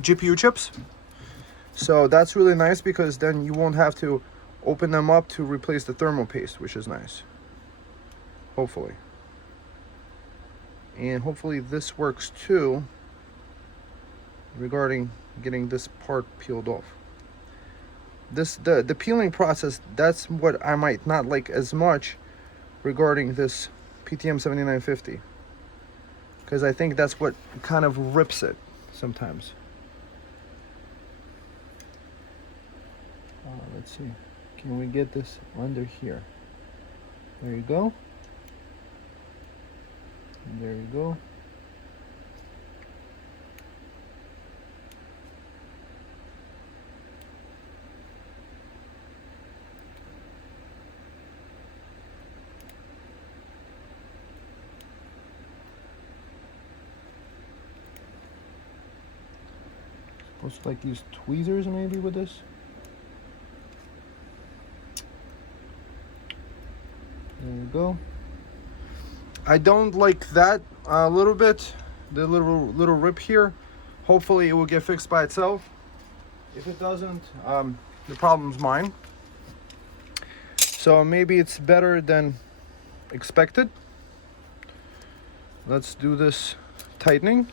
GPU chips. So that's really nice, because then you won't have to open them up to replace the thermal paste, which is nice. Hopefully. And hopefully this works too, regarding getting this part peeled off. The peeling process, that's what I might not like as much regarding this PTM7950, because I think that's what kind of rips it sometimes. Let's see, can we get this under here? There you go. There you go. Supposed to like use tweezers maybe with this. There you go. I don't like that a little bit, the little rip here. Hopefully it will get fixed by itself. If it doesn't, the problem's mine. So maybe it's better than expected. Let's do this tightening.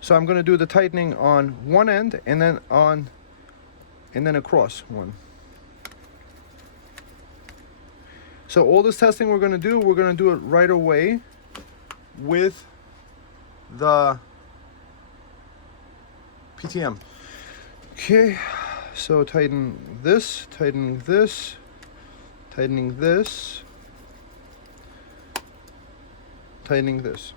So I'm going to do the tightening on one end and then across one. So all this testing we're going to do it right away with the PTM. Okay, so tighten this, tightening this, tightening this, tightening this.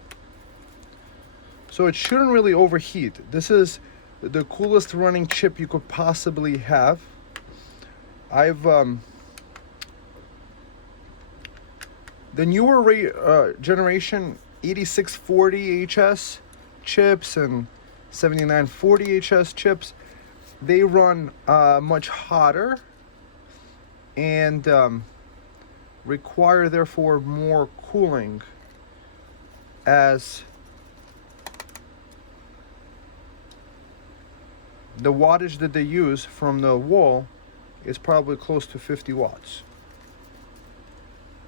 So it shouldn't really overheat. This is the coolest running chip you could possibly have. I've the newer generation 8640 HS chips and 7940 HS chips, they run much hotter and require therefore more cooling, as the wattage that they use from the wall is probably close to 50 watts.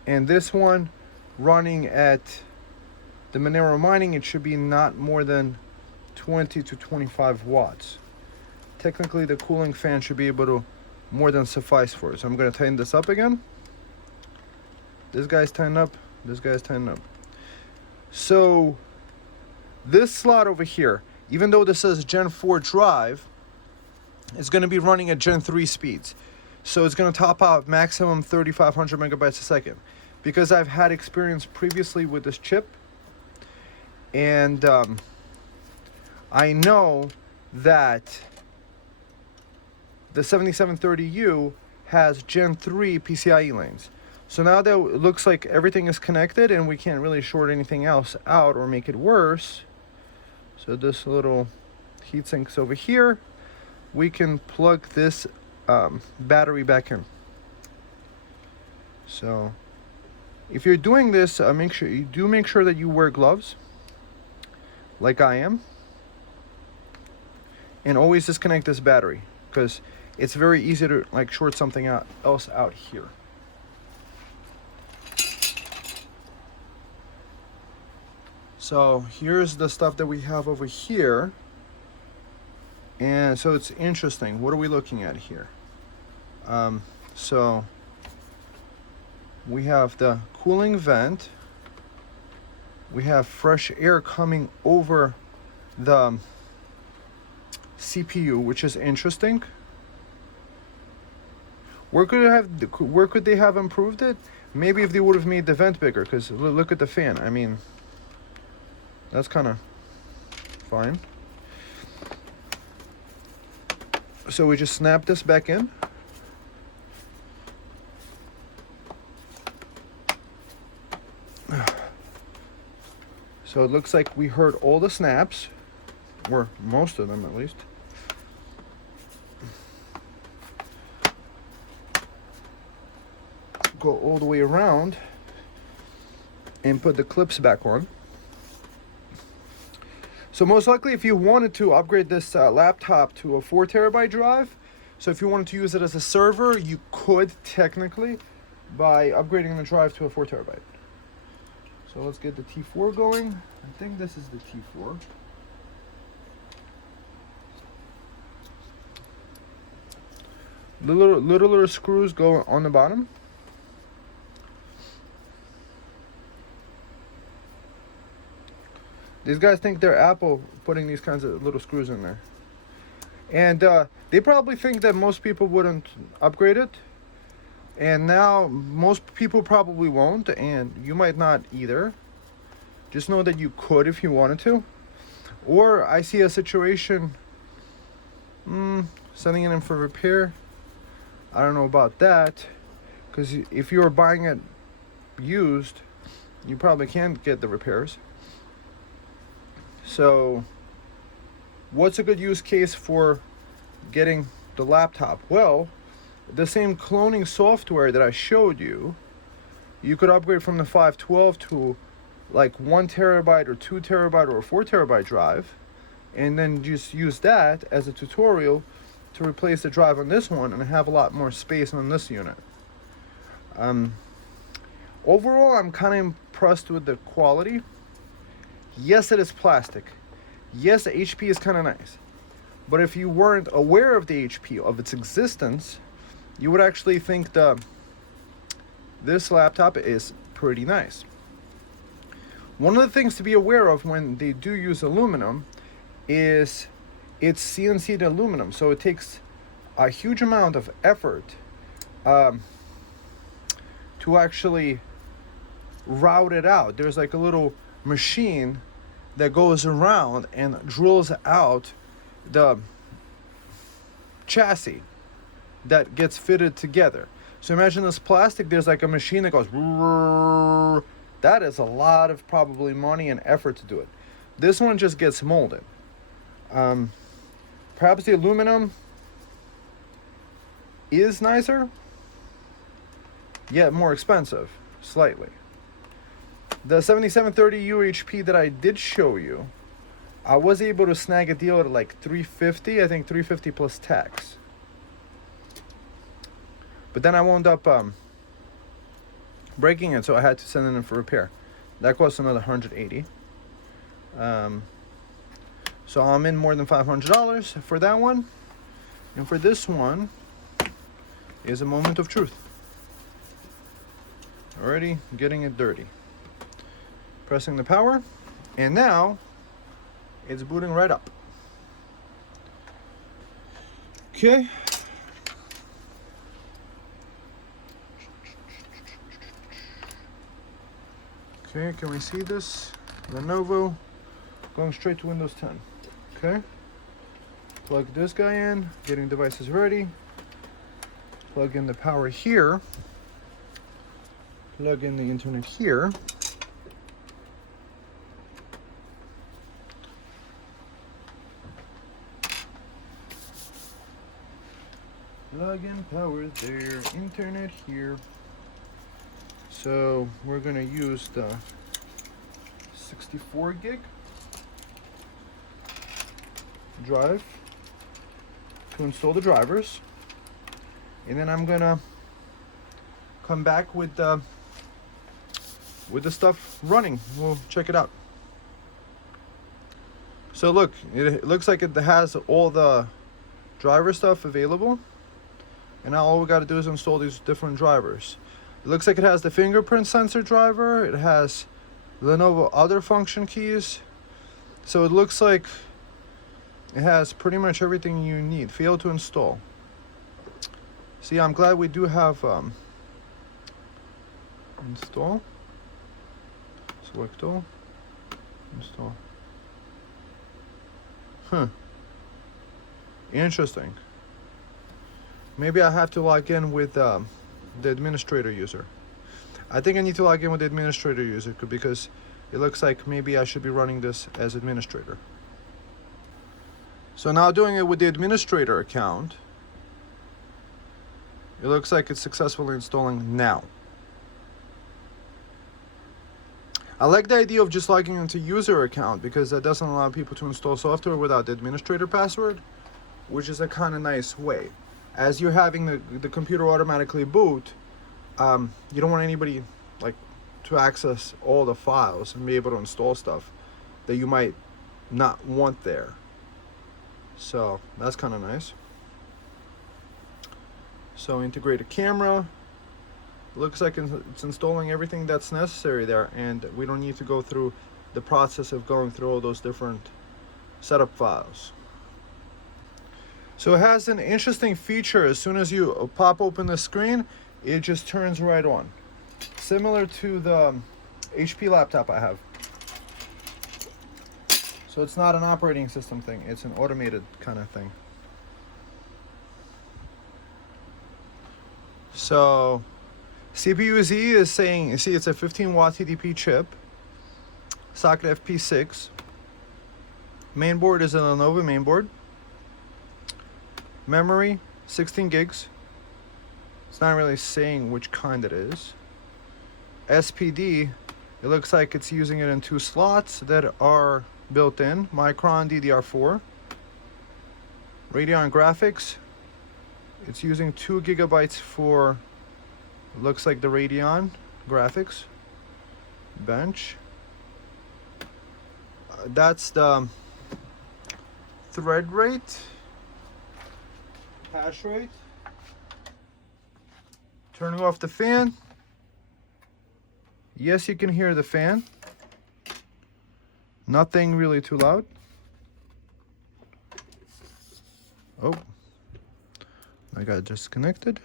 And this one running at the Monero mining, it should be not more than 20 to 25 watts. Technically the cooling fan should be able to more than suffice for it. So I'm going to tighten this up again. This guy's tightened up, this guy's tightened up. So this slot over here, even though this says Gen 4 drive, it's going to be running at Gen 3 speeds. So it's going to top out maximum 3,500 megabytes a second. Because I've had experience previously with this chip, and I know that the 7730U has Gen 3 PCIe lanes. So now that it looks like everything is connected and we can't really short anything else out or make it worse, so this little heatsinks over here, we can plug this battery back in. So if you're doing this, make sure that you wear gloves, like I am, and always disconnect this battery, because it's very easy to like short something else out here. So here's the stuff that we have over here. And so it's interesting. What are we looking at here? So we have the cooling vent. We have fresh air coming over the CPU, which is interesting. Where could they have improved it? Maybe if they would have made the vent bigger, because look at the fan. I mean, that's kind of fine. So we just snap this back in. So it looks like we heard all the snaps, or most of them at least. Go all the way around and put the clips back on. So most likely, if you wanted to upgrade this laptop to a 4 terabyte drive, so if you wanted to use it as a server, you could technically by upgrading the drive to a 4 terabyte. So let's get the T4 going. I think this is the T4. The littler screws go on the bottom. These guys think they're Apple putting these kinds of little screws in there. And they probably think that most people wouldn't upgrade it. And now most people probably won't, and you might not either. Just know that you could if you wanted to. Or I see a situation, sending it in for repair. I don't know about that, because if you're buying it used, you probably can't get the repairs. So what's a good use case for getting the laptop? Well, the same cloning software that I showed you, you could upgrade from the 512 to like 1 terabyte or 2 terabyte or a 4 terabyte drive, and then just use that as a tutorial to replace the drive on this one and have a lot more space on this unit. Overall, I'm kind of impressed with the quality. Yes, it is plastic. Yes, the HP is kind of nice. But if you weren't aware of the HP, of its existence, you would actually think this laptop is pretty nice. One of the things to be aware of when they do use aluminum is it's CNC'd aluminum, so it takes a huge amount of effort to actually route it out. There's like a little machine that goes around and drills out the chassis that gets fitted together. So imagine this plastic, there's like a machine that goes, that is a lot of probably money and effort to do it. This one just gets molded. Perhaps the aluminum is nicer, yet more expensive, slightly. The 7730U HP that I did show you, I was able to snag a deal at like $350, I think $350 plus tax. But then I wound up breaking it, so I had to send it in for repair. That cost another $180. So I'm in more than $500 for that one. And for this one is a moment of truth. Already getting it dirty. Pressing the power, and now it's booting right up. Okay, can we see this? LENOVO, going straight to Windows 10. Okay. Plug this guy in, getting devices ready. Plug in the power here. Plug in the internet here. Plug in power there, internet here. So we're gonna use the 64 gig drive to install the drivers, and then I'm gonna come back with the stuff running. We'll check it out. So look, it looks like it has all the driver stuff available, and now all we got to do is install these different drivers. It looks like it has the fingerprint sensor driver, it has Lenovo other function keys, so it looks like it has pretty much everything you need. Failed to install. So yeah, I'm glad we do have install, select all, install. Interesting. Maybe I have to log in with the administrator user. I think I need to log in with the administrator user because it looks like maybe I should be running this as administrator. So now doing it with the administrator account, it looks like it's successfully installing now. I like the idea of just logging into user account because that doesn't allow people to install software without the administrator password, which is a kind of nice way. As you're having the computer automatically boot, you don't want anybody like to access all the files and be able to install stuff that you might not want there. So that's kind of nice. So integrate a camera. Looks like it's installing everything that's necessary there, and we don't need to go through the process of going through all those different setup files. So it has an interesting feature. As soon as you pop open the screen, it just turns right on. Similar to the HP laptop I have. So it's not an operating system thing, it's an automated kind of thing. So CPU Z is saying, you see it's a 15 watt TDP chip, socket FP6. Mainboard is a Lenovo mainboard. Memory, 16 gigs. It's not really saying which kind it is. SPD, it looks like it's using it in 2 slots that are built in. Micron DDR4. Radeon graphics, it's using 2 gigabytes for, looks like the Radeon graphics. Bench. That's the thread rate. Hash rate. Turning off the fan. Yes, you can hear the fan. Nothing really too loud. Oh, I got disconnected.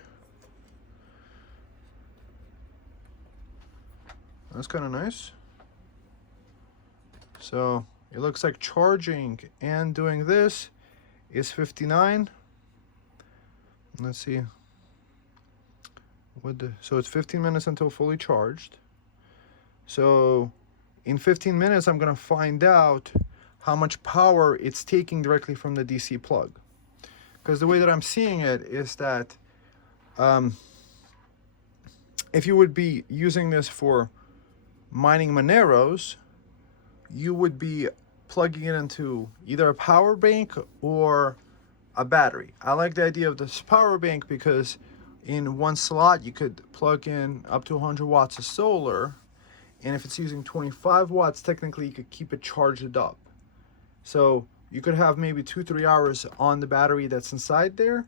That's kind of nice. So it looks like charging and doing this is 59. Let's see. So it's 15 minutes until fully charged. So in 15 minutes, I'm gonna find out how much power it's taking directly from the DC plug. Because the way that I'm seeing it is that if you would be using this for mining moneros, you would be plugging it into either a power bank or a battery. I like the idea of this power bank because in one slot you could plug in up to 100 watts of solar, and if it's using 25 watts, technically you could keep it charged up. So you could have maybe 2-3 hours on the battery that's inside there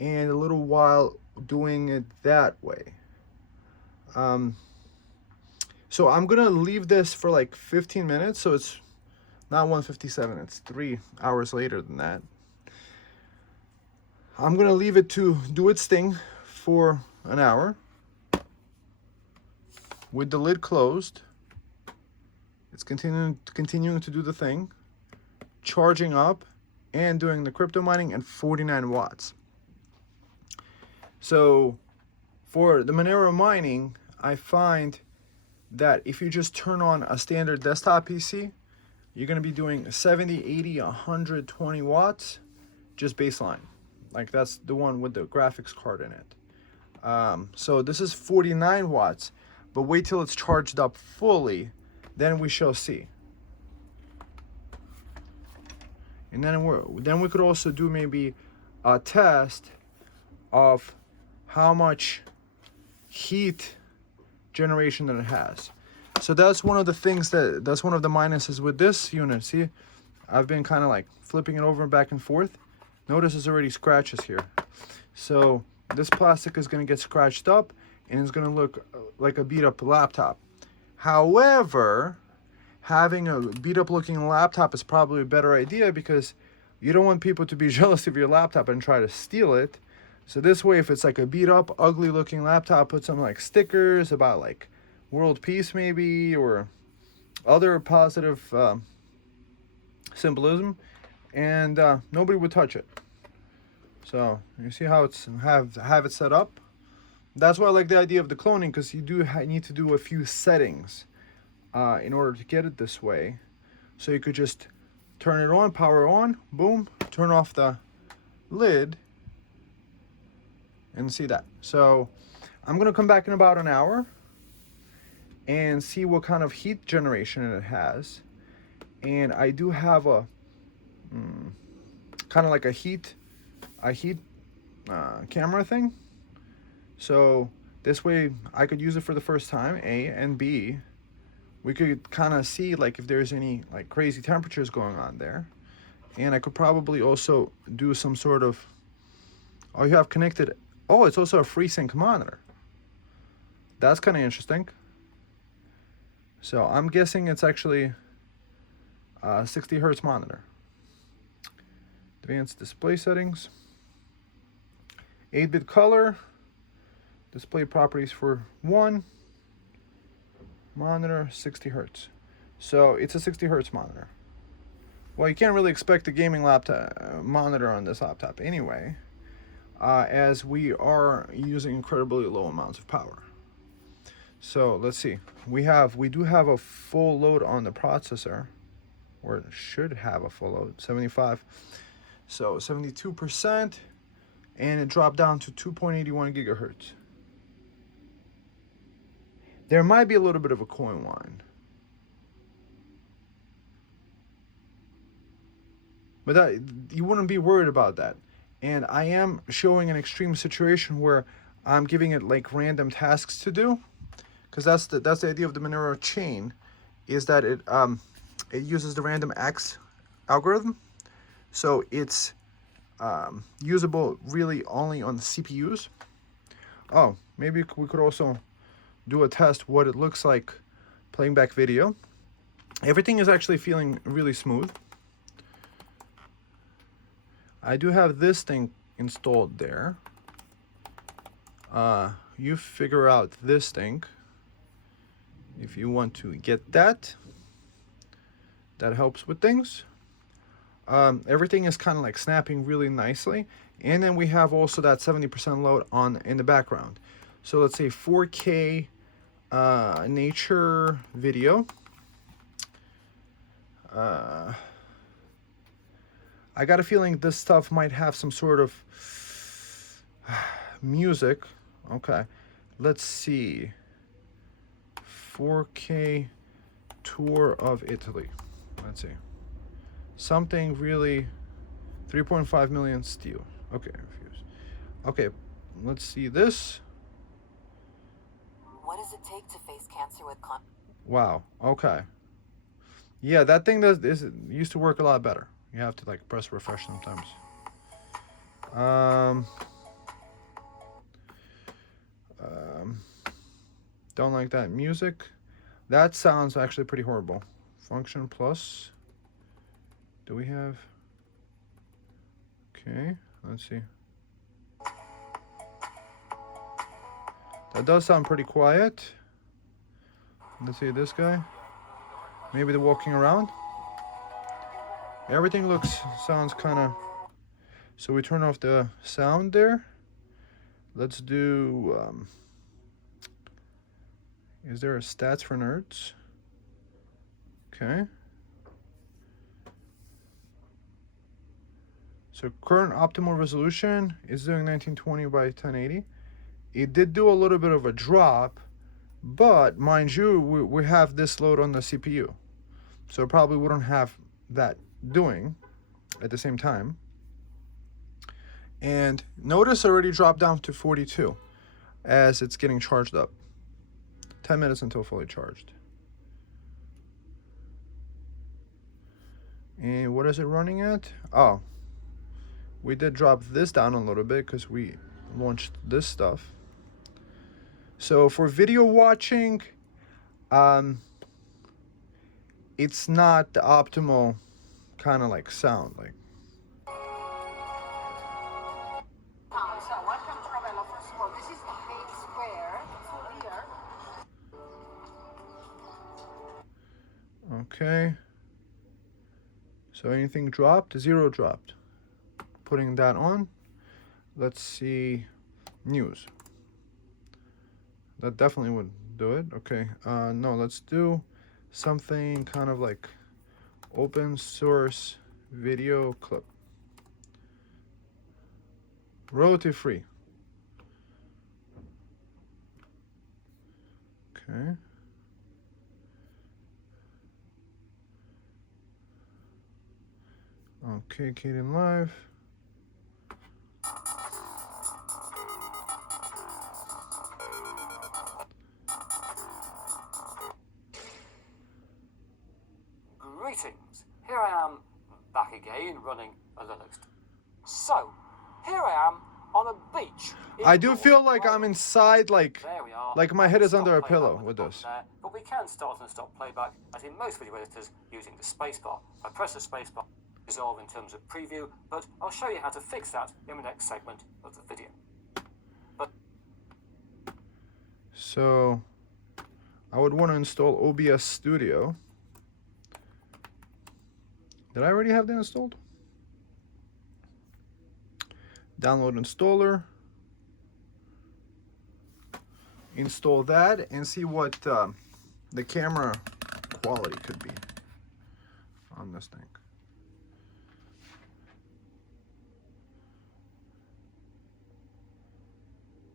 and a little while doing it that way. So I'm gonna leave this for like 15 minutes, so it's not 1:57, it's 3 hours later than that. I'm gonna leave it to do its thing for an hour with the lid closed. It's continuing to do the thing, charging up and doing the crypto mining at 49 watts. So for the Monero mining, I find that if you just turn on a standard desktop PC, you're going to be doing 70, 80, 120 watts, just baseline. Like that's the one with the graphics card in it. So this is 49 watts, but wait till it's charged up fully, then we shall see. And then we could also do maybe a test of how much heat generation that it has. So that's one of the things that's one of the minuses with this unit. See, I've been kind of like flipping it over and back and forth. Notice there's already scratches here. So this plastic is going to get scratched up and it's going to look like a beat up laptop. However, having a beat up looking laptop is probably a better idea because you don't want people to be jealous of your laptop and try to steal it. So this way, if it's like a beat up, ugly looking laptop, put some like stickers about like world peace maybe, or other positive symbolism, and nobody would touch it. So you see how it's have it set up. That's why I like the idea of the cloning, because you do need to do a few settings in order to get it this way. So you could just turn it on, power on, boom, turn off the lid, and see that. So I'm gonna come back in about an hour and see what kind of heat generation it has. And I do have a kind of like a heat camera thing. So this way I could use it for the first time, A, and B, we could kind of see like if there's any like crazy temperatures going on there. And I could probably also do some sort of, oh, you have connected, oh, it's also a FreeSync monitor. That's kind of interesting. So I'm guessing it's actually a 60 hertz monitor. Advanced display settings. 8-bit color. Display properties for 1. Monitor 60 hertz. So it's a 60 hertz monitor. Well, you can't really expect a gaming laptop monitor on this laptop anyway, as we are using incredibly low amounts of power. So let's see. We do have a full load on the processor, or it should have a full load, 75. So 72%, and it dropped down to 2.81 gigahertz. There might be a little bit of a coin whine, but that, you wouldn't be worried about that. And I am showing an extreme situation where I'm giving it like random tasks to do, because that's the idea of the Monero chain, is that it uses the random X algorithm. So it's usable really only on the CPUs. Oh, maybe we could also do a test what it looks like playing back video. Everything is actually feeling really smooth. I do have this thing installed there. You figure out this thing if you want to get that. That helps with things. Everything is kind of like snapping really nicely. And then we have also that 70% load on in the background. So let's say 4K nature video. I got a feeling this stuff might have some sort of music. Okay, let's see. 4K tour of Italy. Let's see. Something really 3.5 million steel. Okay, refused. Okay, let's see this. What does it take to face cancer with Wow, okay. Yeah, that thing used to work a lot better. You have to like press refresh sometimes. Don't like that music. That sounds actually pretty horrible. Function plus. Do we have? Okay, let's see. That does sound pretty quiet. Let's see this guy. Maybe the walking around. Everything sounds kind of. So we turn off the sound there. Let's do. Is there a stats for nerds? Okay. So current optimal resolution is doing 1920 by 1080. It did do a little bit of a drop, but mind you, we have this load on the CPU. So probably wouldn't have that doing at the same time. And notice already dropped down to 42 as it's getting charged up. 10 minutes until fully charged. And what is it running at? Oh, we did drop this down a little bit because we launched this stuff. So for video watching, it's not the optimal kind of like sound. Like, So welcome to Ravello. First of all, this is the big square. So here. okay. So anything dropped? 0 dropped. Putting that on. Let's see news. That definitely would do it. Okay. No, let's do something kind of like open source video clip. Royalty free. Okay. Okay, Kaden Live. Greetings. Here I am, back again, running a Linux. So, here I am on a beach. I do feel like I'm inside, like There we are. my head is Stop under a playback pillow the with button this. there, but we can start and stop playback, as in most video editors, using the spacebar. If I press the spacebar, resolve in terms of preview, but I'll show you how to fix that in the next segment of the video. So I would want to install OBS Studio. Did I already have that installed? Download installer. Install that and see what the camera quality could be on this thing.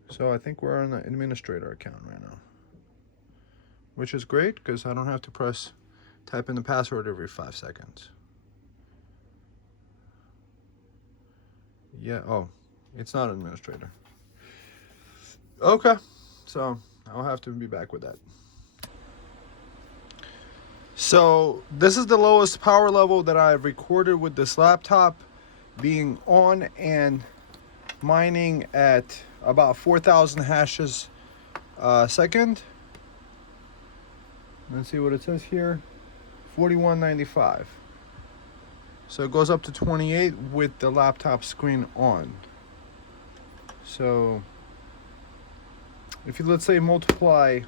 So I think we're on the administrator account right now, which is great because I don't have to type in the password every 5 seconds. Yeah, oh, it's not administrator. Okay, so I'll have to be back with that. So this is the lowest power level that I've recorded with this laptop, being on and mining at about 4,000 hashes a second. Let's see what it says here. 4195. So it goes up to 28 with the laptop screen on. So if you, let's say, multiply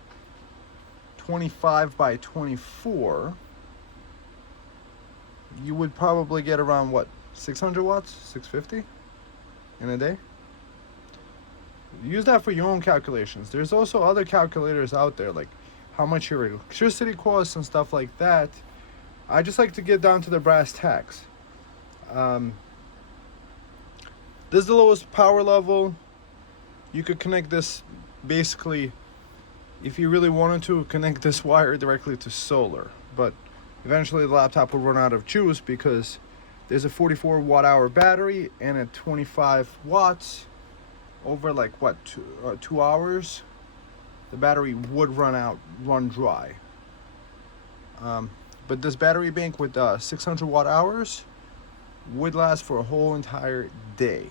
25 by 24, you would probably get around what, 600 watts, 650 in a day. Use that for your own calculations. There's also other calculators out there, like how much your electricity costs and stuff like that. I just like to get down to the brass tacks. This is the lowest power level. You could connect this, basically, if you really wanted to, connect this wire directly to solar. But eventually the laptop will run out of juice because there's a 44 watt hour battery, and at 25 watts over like what, 2 hours, the battery would run dry. But this battery bank with 600 watt hours would last for a whole entire day.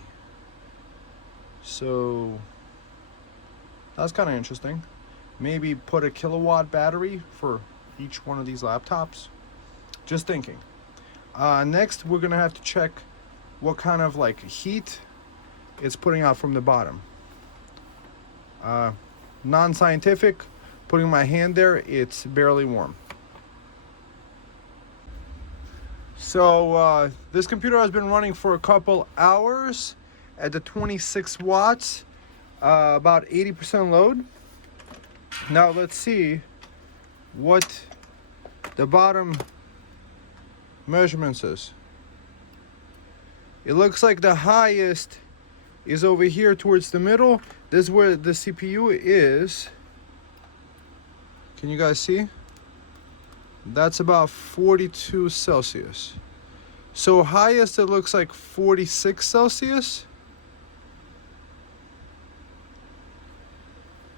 So that's kind of interesting. Maybe put a kilowatt battery for each one of these laptops. Just thinking. Next, we're gonna have to check what kind of like heat it's putting out from the bottom. Non-scientific, putting my hand there, it's barely warm. So this computer has been running for a couple hours at the 26 watts, about 80% load. Now let's see what the bottom measurements is. It looks like the highest is over here towards the middle. This is where the CPU is. Can you guys see? That's about 42 Celsius. So highest it looks like 46 Celsius.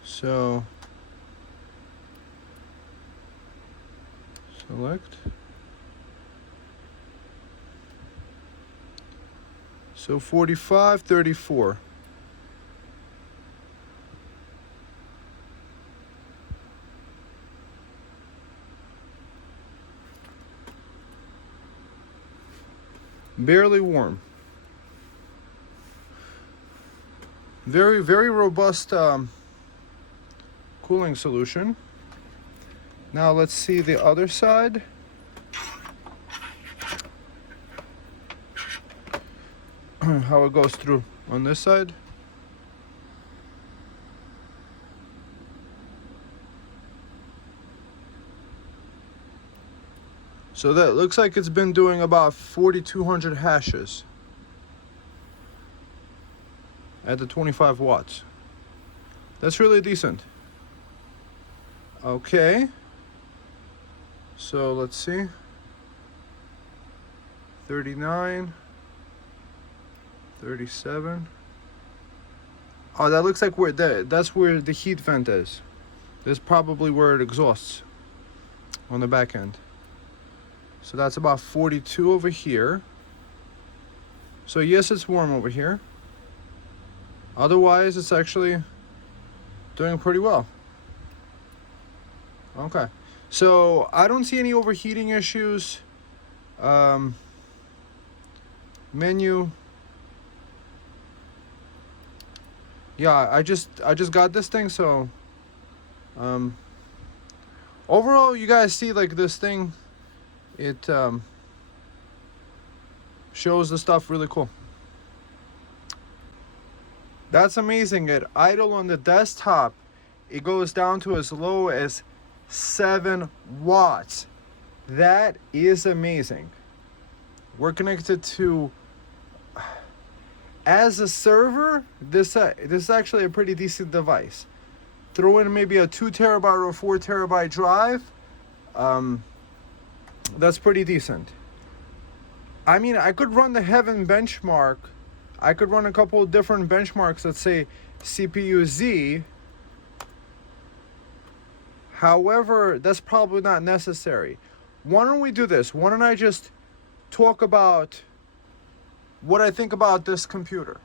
So select. So 45, 34. Barely warm. Very, very robust cooling solution. Now let's see the other side. How it goes through on this side. So that looks like it's been doing about 4,200 hashes at the 25 watts. That's really decent. Okay. So let's see. 39. 37. Oh, that looks like that's where the heat vent is. That's probably where it exhausts on the back end. So that's about 42 over here. So yes, it's warm over here. Otherwise, it's actually doing pretty well. Okay. So I don't see any overheating issues. Menu. Yeah, I just got this thing, so overall you guys see like this thing, it shows the stuff really cool. That's amazing. At idle on the desktop, it goes down to as low as 7 watts. That is amazing. We're connected to, as a server, this is actually a pretty decent device. Throw in maybe a 2 terabyte or 4 terabyte drive. That's pretty decent. I mean, I could run the Heaven benchmark. I could run a couple of different benchmarks. Let's say CPU Z. However, that's probably not necessary. Why don't we do this? Why don't I just talk about what I think about this computer?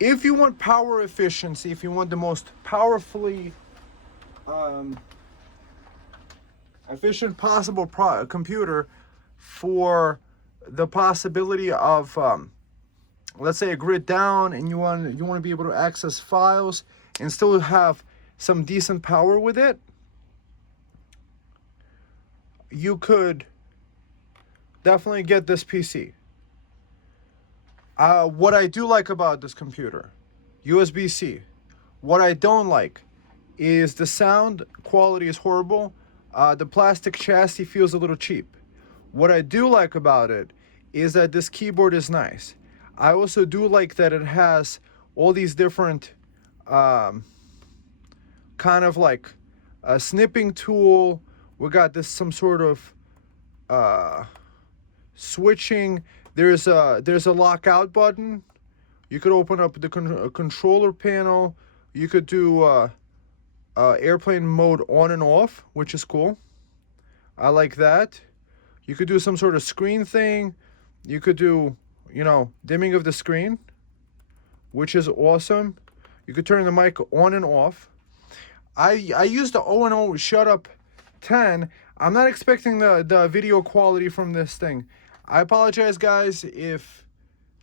If you want power efficiency, if you want the most powerfully efficient possible computer for the possibility of let's say a grid down, and you want to be able to access files and still have some decent power with it, you could definitely get this PC. What I do like about this computer, USB-C. What I don't like is the sound quality is horrible. The plastic chassis feels a little cheap. What I do like about it is that this keyboard is nice. I also do like that it has all these different kind of like a snipping tool. We got this some sort of switching. There's a lockout button. You could open up the controller panel. You could do airplane mode on and off, which is cool. I like that. You could do some sort of screen thing. You could do, dimming of the screen, which is awesome. You could turn the mic on and off. I used the O&O Shut Up 10. I'm not expecting the video quality from this thing. I apologize, guys, if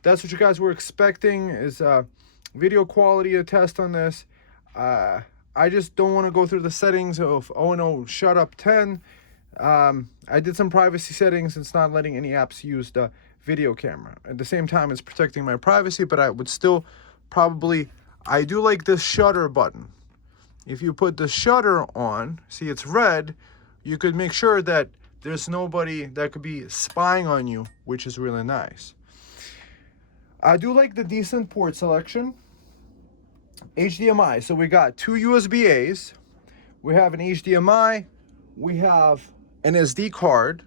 that's what you guys were expecting, is video quality a test on this. I just don't want to go through the settings of O&O Shut Up 10. I did some privacy settings. It's not letting any apps use the video camera. At the same time, it's protecting my privacy, but I would still probably, I do like this shutter button. If you put the shutter on, see it's red, you could make sure that there's nobody that could be spying on you, which is really nice. I do like the decent port selection. HDMI, so we got two USB-As, we have an HDMI, we have an SD card,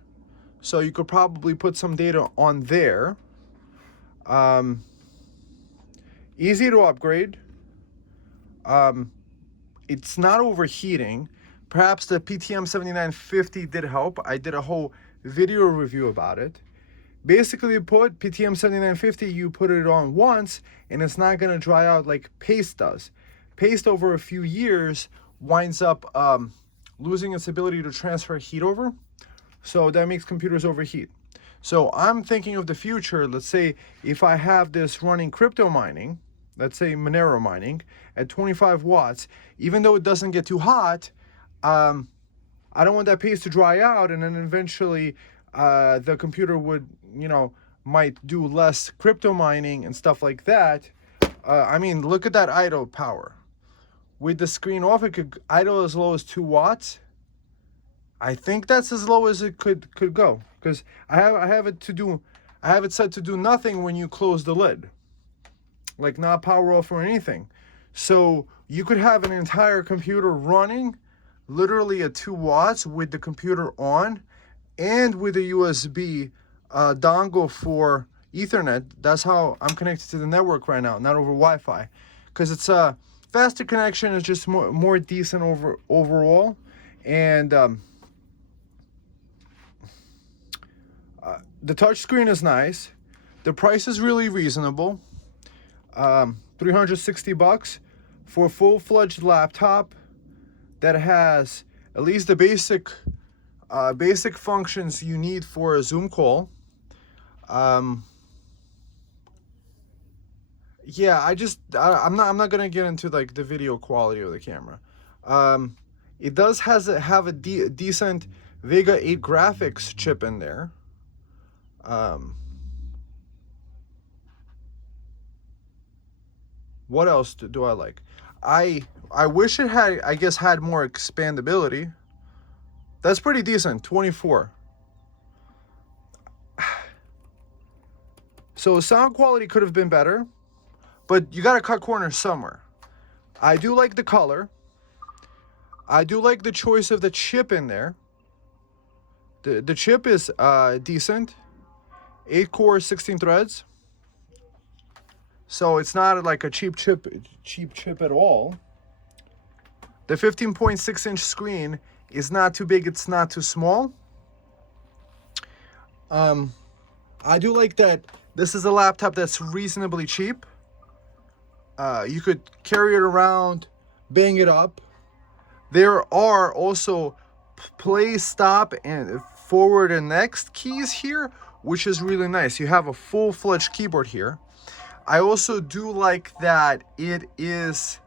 so you could probably put some data on there. Easy to upgrade. It's not overheating. Perhaps the PTM7950 did help. I did a whole video review about it. Basically put PTM7950, you put it on once and it's not going to dry out like paste does. Paste over a few years winds up losing its ability to transfer heat over. So that makes computers overheat. So I'm thinking of the future. Let's say if I have this running crypto mining, let's say Monero mining at 25 watts, even though it doesn't get too hot, I don't want that paste to dry out, and then eventually the computer would, might do less crypto mining and stuff like that. I mean, look at that idle power. With the screen off, it could idle as low as 2 watts. I think that's as low as it could go, because I have it set to do nothing when you close the lid, like not power off or anything. So you could have an entire computer running literally at 2 watts with the computer on and with a USB dongle for Ethernet. That's how I'm connected to the network right now, not over Wi-Fi, because it's a faster connection. It's just more decent overall. And the touchscreen is nice. The price is really reasonable. $360 for a full-fledged laptop that has at least the basic functions you need for a Zoom call. Yeah, I'm not gonna get into like the video quality of the camera. It does have a decent Vega 8 graphics chip in there. What else do I like? I wish it had more expandability. That's pretty decent, 24. So sound quality could have been better, but you gotta cut corners somewhere. I do like the color. I do like the choice of the chip in there. The chip is decent. 8 core, 16 threads. So it's not like a cheap chip at all. The 15.6-inch screen is not too big, it's not too small. I do like that this is a laptop that's reasonably cheap. You could carry it around, bang it up. There are also play, stop, and forward and next keys here, which is really nice. You have a full-fledged keyboard here. I also do like that it is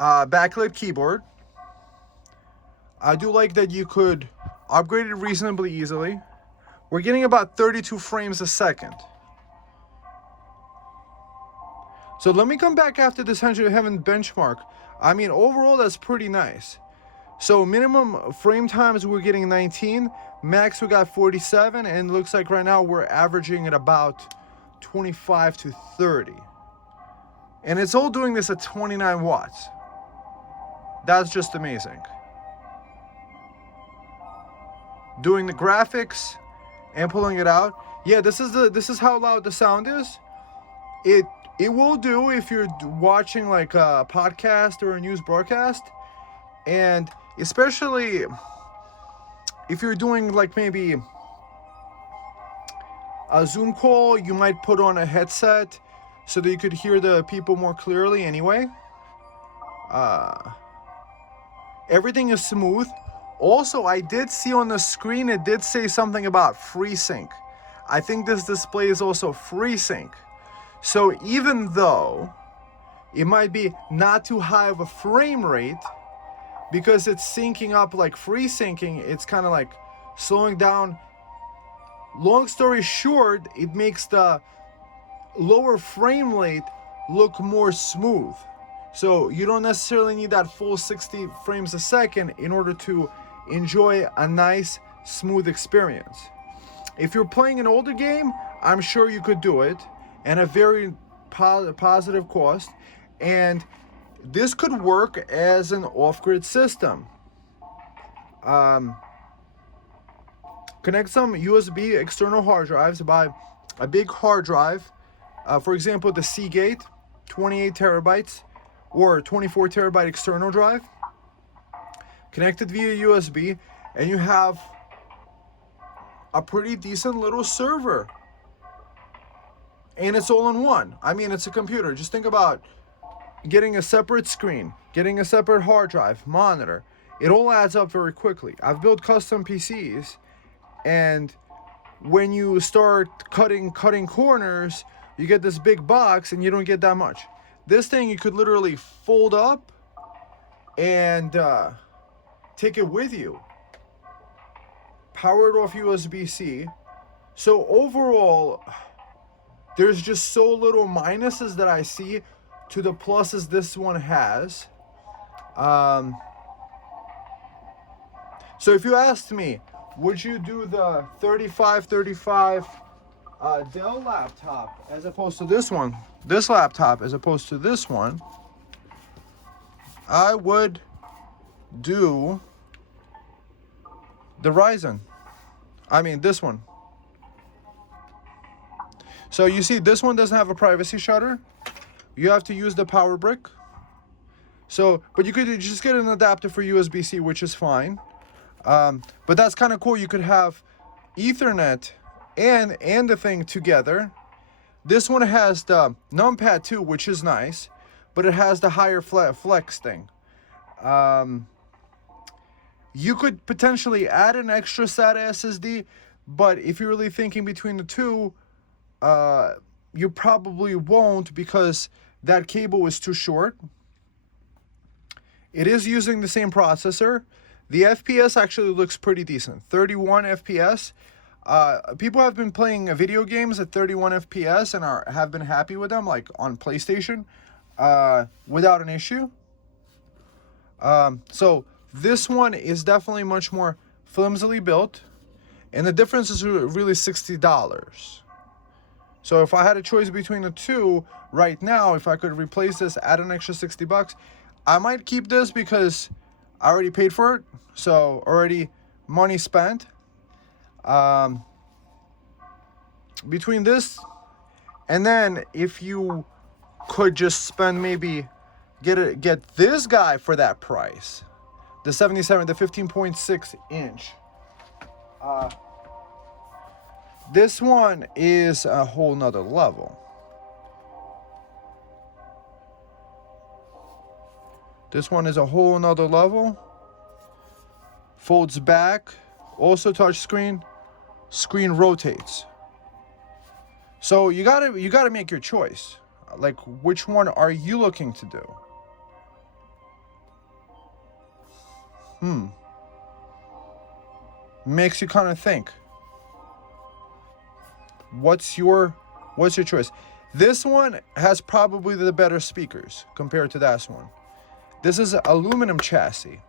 a backlit keyboard. I do like that you could upgrade it reasonably easily. We're getting about 32 frames a second. So let me come back after this 100 benchmark. I mean, overall, that's pretty nice. So minimum frame times, we're getting 19. Max, we got 47. And it looks like right now we're averaging at about 25 to 30. And it's all doing this at 29 watts. That's just amazing. Doing the graphics and pulling it out. Yeah, this is how loud the sound is. It will do if you're watching like a podcast or a news broadcast, and especially if you're doing like maybe a Zoom call, you might put on a headset so that you could hear the people more clearly anyway. Everything is smooth. Also, I did see on the screen, it did say something about FreeSync. I think this display is also FreeSync. So even though it might be not too high of a frame rate, because it's syncing up like FreeSyncing, it's kind of like slowing down. Long story short, it makes the lower frame rate look more smooth. So you don't necessarily need that full 60 frames a second in order to enjoy a nice, smooth experience. If you're playing an older game, I'm sure you could do it, and a very positive cost. And this could work as an off-grid system. Connect some USB external hard drives. Buy a big hard drive, for example, the Seagate 28 terabytes or 24 terabyte external drive. Connect it via USB, and you have a pretty decent little server. And it's all in one. I mean, it's a computer. Just think about getting a separate screen, getting a separate hard drive, monitor. It all adds up very quickly. I've built custom PCs, and when you start cutting corners, you get this big box and you don't get that much. This thing you could literally fold up and take it with you. Powered off USB-C. So overall, there's just so little minuses that I see to the pluses this one has. So if you asked me, would you do the 3535 Dell laptop as opposed to this one, this laptop as opposed to this one, I would do the Ryzen. I mean, this one. So you see, this one doesn't have a privacy shutter. You have to use the power brick. So, but you could just get an adapter for USB-C, which is fine. But that's kind of cool. You could have Ethernet and the thing together. This one has the numpad too, which is nice, but it has the higher flex thing. You could potentially add an extra SATA SSD, but if you're really thinking between the two, you probably won't, because that cable is too short. It is using the same processor. The FPS actually looks pretty decent, 31 FPS. People have been playing video games at 31 FPS and have been happy with them, like on PlayStation, without an issue. So this one is definitely much more flimsily built, and the difference is really $60. So if I had a choice between the two right now, if I could replace this, add an extra $60, I might keep this because I already paid for it. So already money spent. Between this and then if you could just spend, maybe get this guy for that price, the 15.6 inch. This one is a whole nother level. This one is a whole nother level. Folds back, also touchscreen, screen rotates. So you gotta make your choice. Like, which one are you looking to do? Makes you kind of think. What's your choice? This one has probably the better speakers compared to that one. This is an aluminum chassis.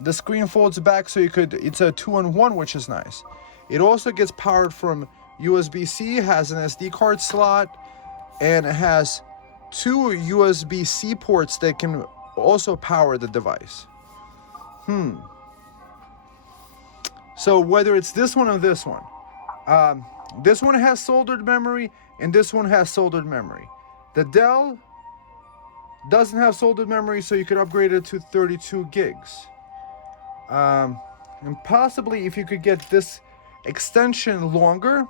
The screen folds back, so it's a 2-in-1, which is nice. It also gets powered from USB-C, has an SD card slot, and it has 2 USB-C ports that can also power the device. So whether it's this one or this one, this one has soldered memory and this one has soldered memory. The Dell doesn't have soldered memory, so you could upgrade it to 32 gigs. And possibly if you could get this extension longer,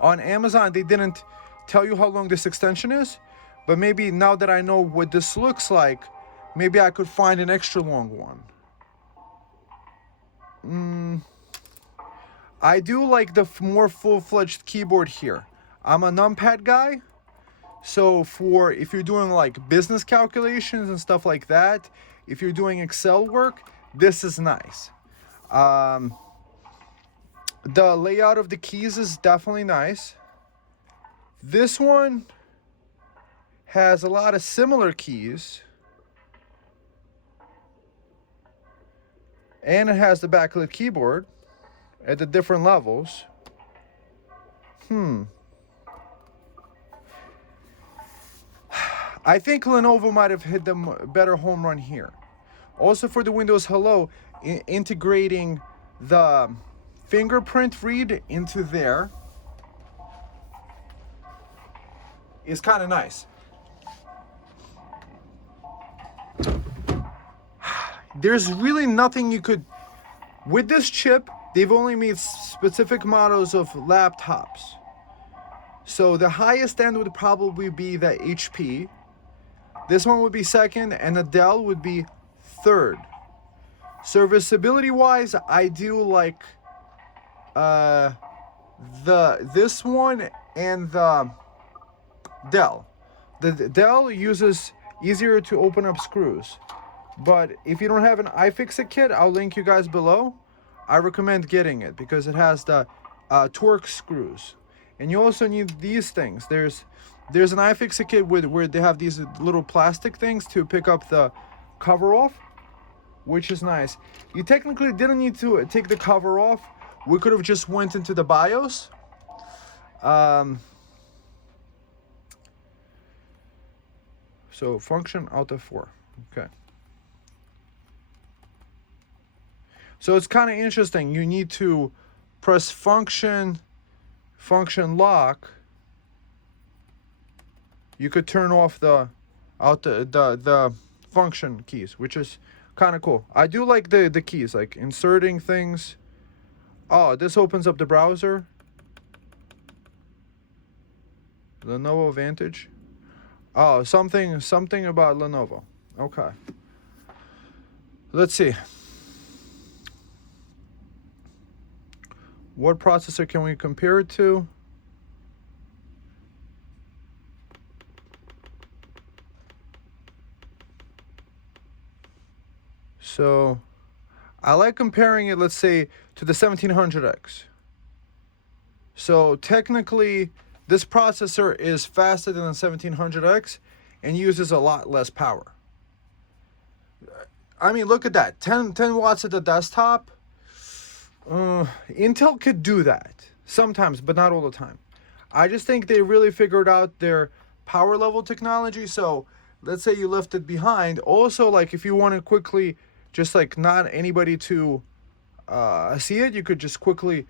on Amazon they didn't tell you how long this extension is, but maybe now that I know what this looks like, maybe I could find an extra long one. I do like the more full-fledged keyboard here. I'm a numpad guy, so if you're doing like business calculations and stuff like that, if you're doing Excel work, this is nice. The layout of the keys is definitely nice. This one has a lot of similar keys. And it has the backlit keyboard at the different levels. I think Lenovo might have hit the better home run here. Also for the Windows Hello, integrating the fingerprint read into there is kind of nice. There's really nothing you could... With this chip, they've only made specific models of laptops. So the highest end would probably be the HP. This one would be second, and the Dell would be third. Serviceability wise, I do like this one and the Dell. The Dell uses easier to open up screws. But if you don't have an Ifixit kit, I'll link you guys below. I recommend getting it because it has the torque screws. And you also need these things. There's an Ifixit kit where they have these little plastic things to pick up the cover off, which is nice. You technically didn't need to take the cover off. We could have just went into the BIOS. So function out of 4. Okay. So it's kind of interesting. You need to press function lock. You could turn off the function keys, which is kind of cool. I do like the keys, like inserting things. Oh, this opens up the browser. Lenovo Vantage. Oh, something about Lenovo. Okay. Let's see. What processor can we compare it to? So I like comparing it, let's say, to the 1700X. So technically, this processor is faster than the 1700X and uses a lot less power. I mean, look at that. 10 watts at the desktop. Intel could do that sometimes, but not all the time. I just think they really figured out their power level technology. So let's say you left it behind. Also, like if you want to quickly, just like not anybody to see it, you could just quickly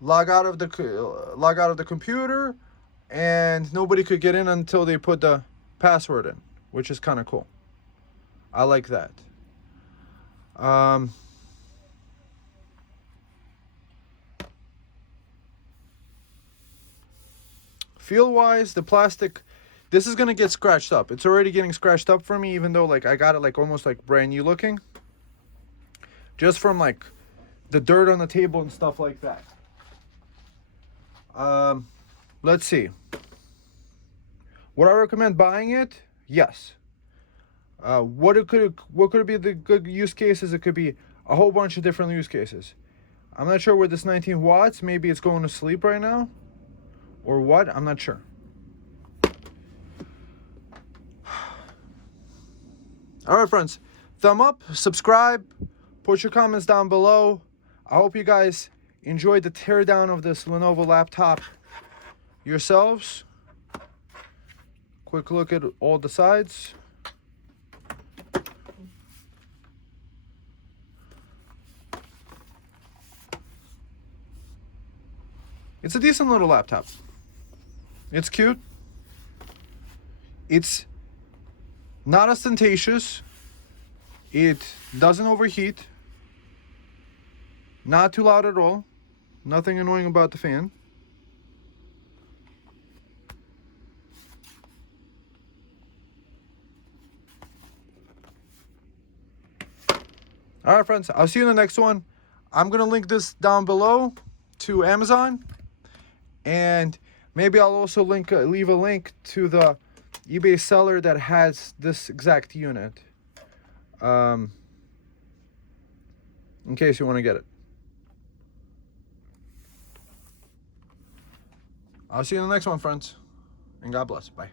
log out of the computer, and nobody could get in until they put the password in, which is kind of cool. I like that. Feel wise, the plastic, this is gonna get scratched up. It's already getting scratched up for me, even though like I got it like almost like brand new looking, just from like the dirt on the table and stuff like that. Let's see. Would I recommend buying it? Yes. What could be the good use cases? It could be a whole bunch of different use cases. I'm not sure where this 19 watts, maybe it's going to sleep right now, or what, I'm not sure. All right, friends, thumb up, subscribe, put your comments down below. I hope you guys enjoyed the teardown of this Lenovo laptop yourselves. Quick look at all the sides. It's a decent little laptop. It's cute. It's not ostentatious. It doesn't overheat. Not too loud at all. Nothing annoying about the fan. All right, friends. I'll see you in the next one. I'm going to link this down below to Amazon. And maybe I'll also leave a link to the eBay seller that has this exact unit. In case you want to get it. I'll see you in the next one, friends. And God bless. Bye.